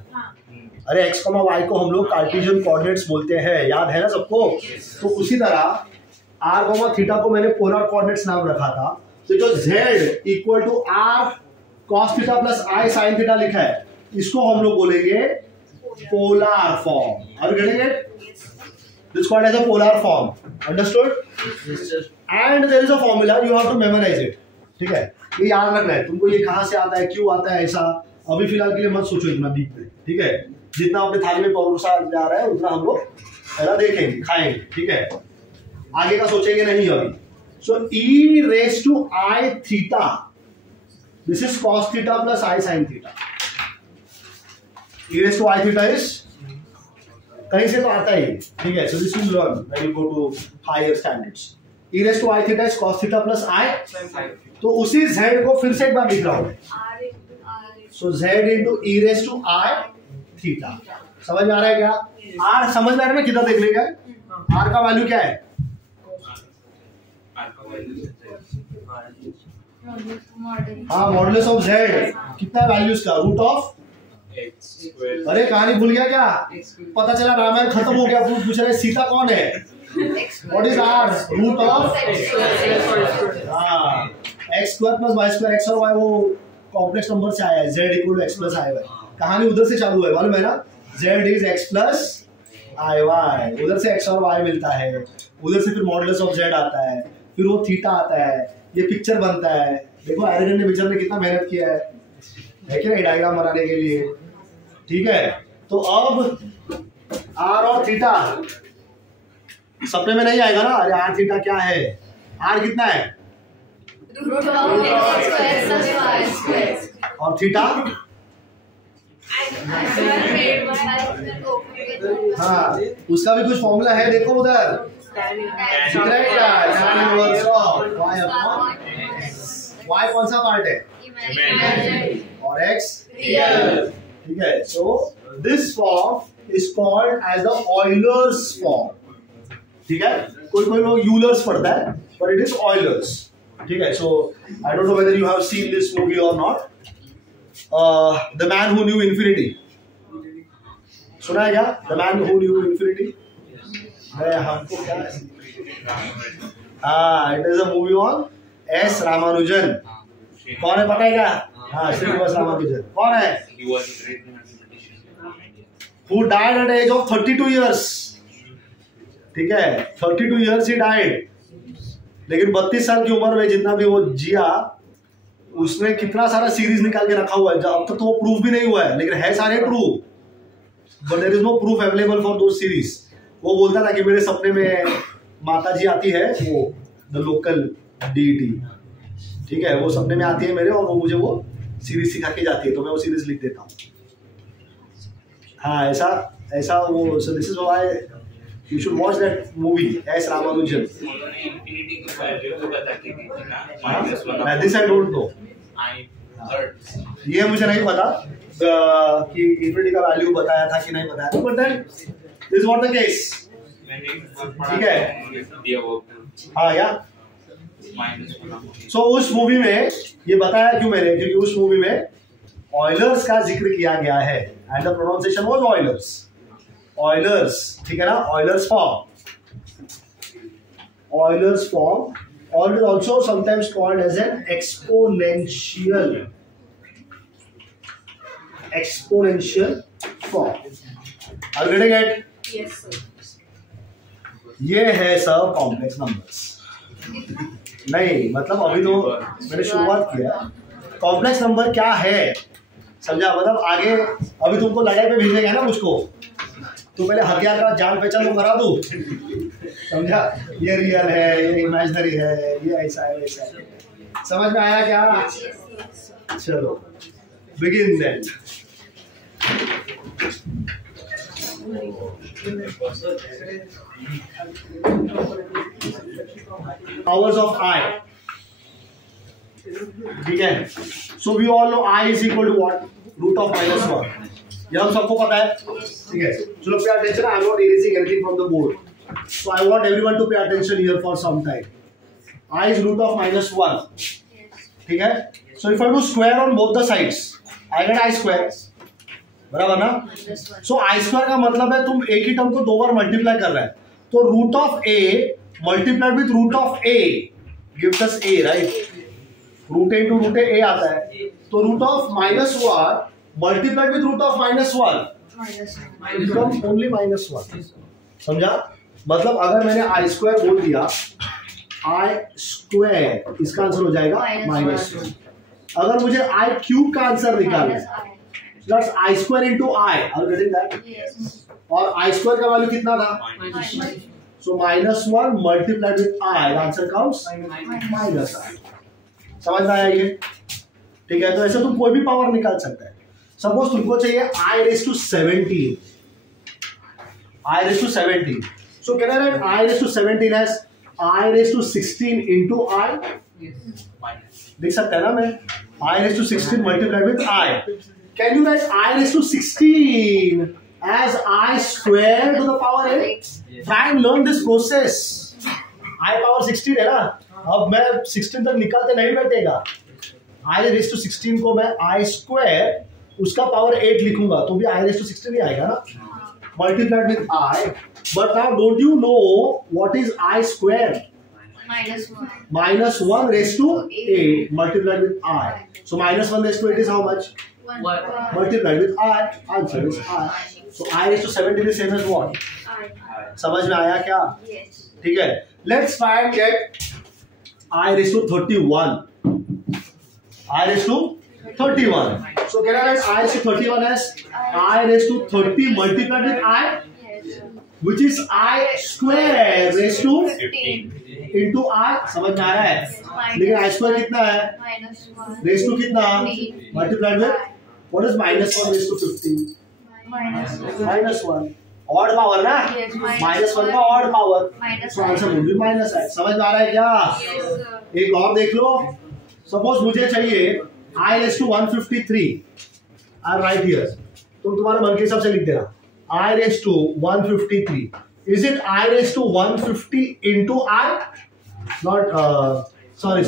अरे x, y को हम लोग कार्टेशियन कोऑर्डिनेट्स बोलते हैं, याद है ना सबको? तो उसी तरह r, थीटा को मैंने पोलर कोऑर्डिनेट्स नाम रखा था। तो जो z equal to r cos theta plus I sin theta लिखा है, इसको हम लोग बोलेंगे polar form. Are you getting it? This is called as a polar form. Understood? And there is a formula, you have to memorize it. ठीक है? ये याद रखना है तुमको, ये कहाँ से आता है, क्यों आता है, ऐसा अभी फिलहाल के लिए मत सोचो इतना डीप में, ठीक है? जितना अपने थाली में परोसा जा रहा है उतना हम लोग पहला देखेंगे, खाएंगे, ठीक है? आगे का सोचेंगे नहीं अभी। So e raised to I theta, this is cos theta plus I sin theta. e raised to I theta is कहीं से तो आता ही, ठीक है? So this will learn when you go to higher standards. e raised to I theta is cos theta plus I. तो उसी z को फिर से एक बार लिख रहा हूँ। So z into e raised to I theta. समझ में आ रहा है क्या? r समझ में आ रहा है ना? कितना देख लेगा? r का वैल्यू क्या है? हाँ, मॉडुलस ऑफ z कितना वैल्यू इसका? Root of. अरे कहानी भूल गया क्या? पता चला रामायण खत्म हो गया, पूछ रहे सीता कौन है? What is r? Root of x square plus y square. X और वाई वो कॉम्प्लेक्स नंबर से आया है, z equal to x plus i y. कहानी उधर से चालू है, मालूम है ना? z is x plus i y, उधर से x और y मिलता है, उधर से फिर मॉडुलस ऑफ z आता है, फिर वो थीटा आता है, ये पिक्चर बनता है। देखो एरिगन ने पिक्चर में कितना मेहनत किया है कि नहीं, डायग्राम बनाने के लिए, ठीक है? तो अब r और थीटा सपने में नहीं आएगा ना? अरे r थीटा क्या है? r कितना है? Root of x square plus y square. और थीटा? हाँ, उसका भी कुछ फॉर्मूला है, देखो उधर दिख रहा है क्या? tan inverse of y upon y कौन सा पार्ट है? और x रियल, ठीक है? So this form is called as the Euler's form, ठीक है? कोई कोई लोग यूलर्स पढ़ता है, बट इट इज ऑयलर्स, ठीक है? So I don't know whether you have seen this movie और not. The man who knew infinity, सुना है क्या? The man who knew infinity. हमको क्या है? It is a movie on S Ramanujan. कौन है पता है क्या? हाँ, श्रीनिवास रामानुजन। कौन है? Who died at the age of 32 years, ठीक है? 32 years he died, लेकिन 32 साल की उम्र में जितना भी वो जिया, उसने कितना सारा सीरीज निकाल के रखा हुआ है। अब तक तो वो प्रूफ भी नहीं हुआ है, लेकिन है सारे proof, but there is no proof available for those series. वो बोलता था कि मेरे सपने में माता जी आती है, वो द लोकल डीटी, ठीक है? वो सपने में आती है मेरे, और वो मुझे वो सीरीज सिखा के जाती है, तो मैं वो सीरीज लिख देता हूँ। हाँ, ऐसा ऐसा वो, सो this is why you should watch that movie S Ramanujan. This I don't no, ये मुझे नहीं पता कि इन्फिनिटी का वैल्यू बताया था कि नहीं बताया, but then this what the case, ठीक है? हाँ या सो उस मूवी में ये बताया क्यों मैंने? क्योंकि उस मूवी में ऑयलर्स का जिक्र किया गया है, and the pronunciation was Euler's. Euler's, ठीक है ना? Euler's form or is also sometimes called as an exponential form. Are you getting it? Yes, sir. ये है सब कॉम्प्लेक्स नंबर्स। नहीं, मतलब अभी तो मैंने शुरुआत किया। कॉम्प्लेक्स नंबर क्या है समझा? मतलब आगे अभी तुमको लड़ाई पे भेजेगा ना मुझको, तो पहले हथियार का जान पहचान तो करा दूं, समझा? ये रियल है, ये इमेजिनरी है, ये ऐसा है, वैसा है। समझ में आया क्या? चलो begin then. Powers of I. ठीक है, so we all know I is equal to what, root of -1. ये हम सबको पता है. ठीक है, चलो pay attention. I am not erasing anything from the board, so I want everyone to pay attention here for some time. I is root of -1. ठीक है, so if I do square on both the sides, I get I square. बराबर ना? So I square का मतलब है तुम एक ही term को दो बार मल्टीप्लाई कर रहा है, तो root of A multiplied with root of A gives us A, right? Root A into root A आता है, तो root of -1 multiplied with root of -1 becomes only -1. समझा? मतलब अगर मैंने I square बोल दिया, I स्क्वायर, इसका आंसर हो जाएगा -1. अगर मुझे I क्यूब का आंसर निकालना है, that's I square into I. Are you getting that? Yes. और I square का वैल्यू कितना था? So -1 multiplied with I, the answer comes -I. समझ में आया ये? ठीक है, तो ऐसे तुम कोई भी पावर निकाल सकता है. सपोज तुमको चाहिए I raised to 17. I raised to 17. So can I write I raised to 17 as I raised to 16 into I? देख सकते हैं ना मैं? I raised to 16 multiplied with I. Can you write I raised to 16 as I square to the power A? Try and learn this process. I power 16 है ना? अब मैं 16 तक निकालते नहीं बैठेगा. I raised to 16 को मैं I square उसका पावर 8 लिखूंगा तो भी I raised to 16 ही आएगा ना? Multiplied with I. But now don't you know what is I square? -1 raised to 8 multiplied with I. So -1 raised to 8 is how much? 1. Multiplied with I. Answer is I. So I raised to 17 is same as what? समझ में आया क्या? Yes. ठीक है. Let's try and get I raised to 31. I raised to 31. So can I write I raised to 31 as I raised to 30 multiplied with I? Which is I square raised to 15 into I. समझ में आ रहा है? लेकिन I square कितना है? -1 Raised to कितना? 15. Multiplied with what is -1 raised to 15? -1. Odd power ना? Yes, -1 का odd power. So answer will be minus है. समझ में आ रहा है क्या? Yes, sir. एक और देख लो. Suppose मुझे चाहिए I raised to 153. I write here. तुम तुम्हारे मन के हिसाब से लिख देना. I raised to 153. Is it I raised to 150 into I? Not sorry.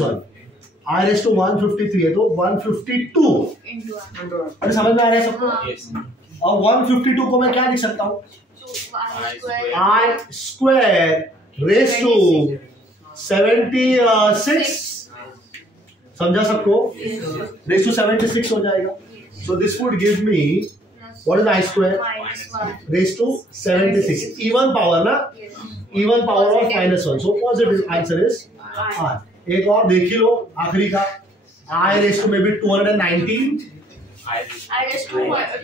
I raised to 153 है तो 152. Into अरे समझ में आ रहा है सबको? Yes. और 152 को मैं क्या लिख सकता हूँ? I square raised to 76. समझा सबको? Raised to 76 हो जाएगा. So this would give me what is I square? -1. Raised to 76. Even power ना? Yes. Even power of -1. So positive answer is R. एक और देख ही लो आखिरी का. I raised to maybe 219. I raised to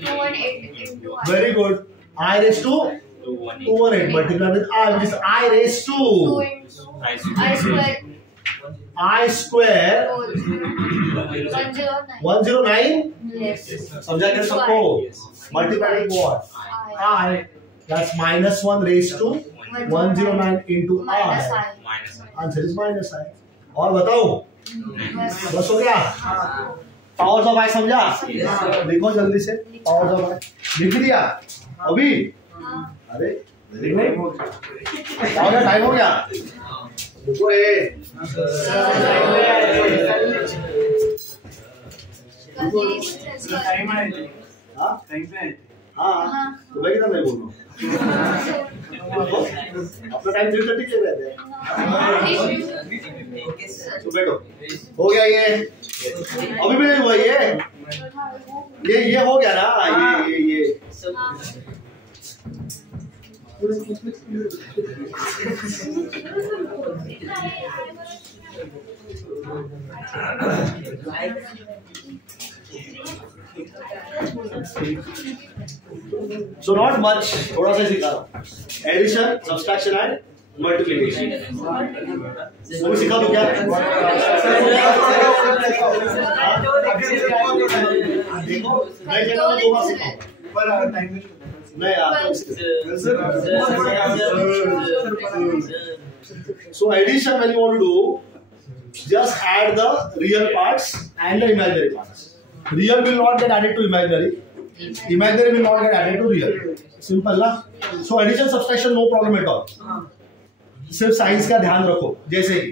218 into I. Very good. I raised to 218 multiplied with I, which is I raised to 2 into I square. I square 109. 109. Yes. समझा क्या सबको? Multiplied with what? I. That's -1 raised to 109 into I. Answer is -I. और बताओ बस हो गया? Powers of I समझा? देखो जल्दी से पावर्स ऑफ I लिख दिया अभी? अरे वेरी गुड. क्या हो गया? टाइम हो गया? देखो ये हाँ तो भाई कितना मैं बोल रहा हूँ अपना टाइम 3:30 के रहते हैं. तो बैठो हो गया ये अभी भी नहीं हुआ ये हो गया ना ये So not much, थोड़ा सा सीखा. Addition, subtraction and multiplication. वो भी सिखा दो क्या? देखो मैं कहता हूँ 2 बार सिखाओ. नहीं यार so addition when you want to do just add the real parts and the imaginary parts. Real will not get added to imaginary, imaginary will not get added to real. Simple ना. So addition subtraction no problem at all. सिर्फ science का ध्यान रखो जैसे कि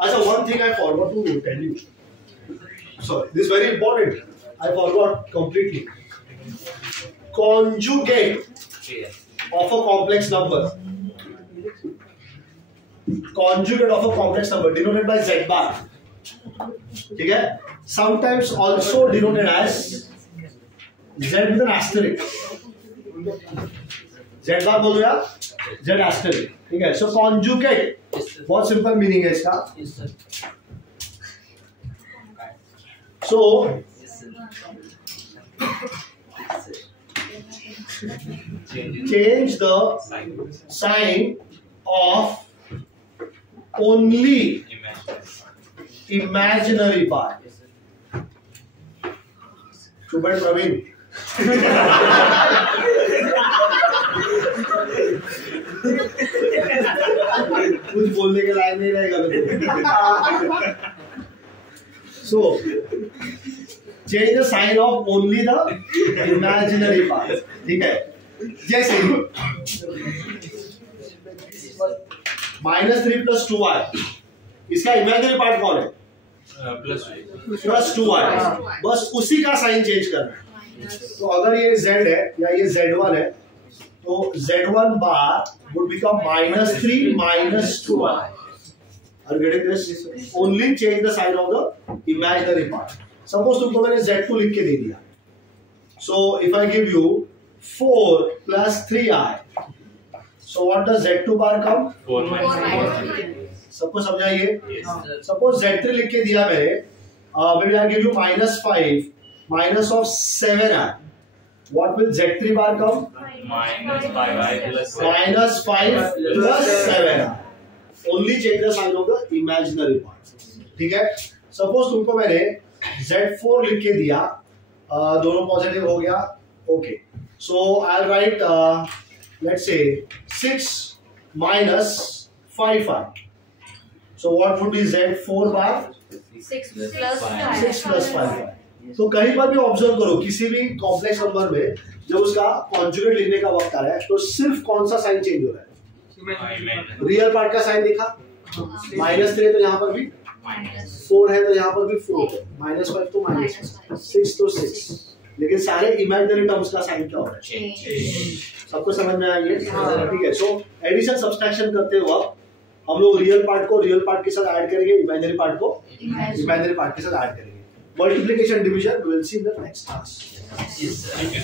अच्छा one thing I forgot to tell you. Sorry, this is very important. I forgot completely. Conjugate of a complex number. Conjugate of a complex number denoted by z bar. ठीक है? Sometimes also denoted as z with an asterisk. z bar बोल दो यार. z asterisk. ठीक है? So conjugate. बहुत simple meaning है इसका. So change the sign of only imaginary part. Shubhan Praveen. कुछ बोलने के लायक नहीं रहेगा. So change the sign of only the imaginary part. ठीक है? जैसे -3 + 2y इसका इमेजिनरी पार्ट कौन है? +2y. बस उसी का साइन चेंज करना है. तो अगर ये z है या ये z1 है तो z1 bar would become -3 - 2y. Are you getting this? Only change the sign of the imaginary part. Suppose तुमको मैंने z2 लिख के दे दिया. So if I give you 4 + 3i, so what does z2 bar come? 4 - सबको समझाइए. Suppose z3 लिख के दिया मैंने. Maybe I give you -5 minus of 7i. What will z3 bar come? -5i + -5 + 7i. Only change the sign of the imaginary part. ठीक है? Suppose तुमको मैंने z4 लिख के दिया. दोनों पॉजिटिव हो गया. Okay. So I'll write let's say 6 - 5i. So what would be z4 bar? 6 + 5. 6 + 5i. तो कहीं पर भी ऑब्जर्व करो किसी भी कॉम्प्लेक्स नंबर में जब उसका कॉन्जुगेट लिखने का वक्त आ रहा है तो सिर्फ कौन सा साइन चेंज हो रहा है? रियल पार्ट का साइन देखा. -3 है तो यहाँ पर भी 4 है तो यहाँ पर भी 4 है. -5 तो -5, 6 तो 6. लेकिन सारे इमेजिनरी टर्म्स का साइन क्या हो रहा है? सबको समझ में आया ये? ठीक है. सो एडिशन सब्सट्रैक्शन करते वक्त हम लोग रियल पार्ट को रियल पार्ट के साथ ऐड करेंगे, इमेजिनरी पार्ट को इमेजिनरी पार्ट के साथ ऐड करेंगे. Multiplication division we will see in the next class. Yes, sir. Thank you.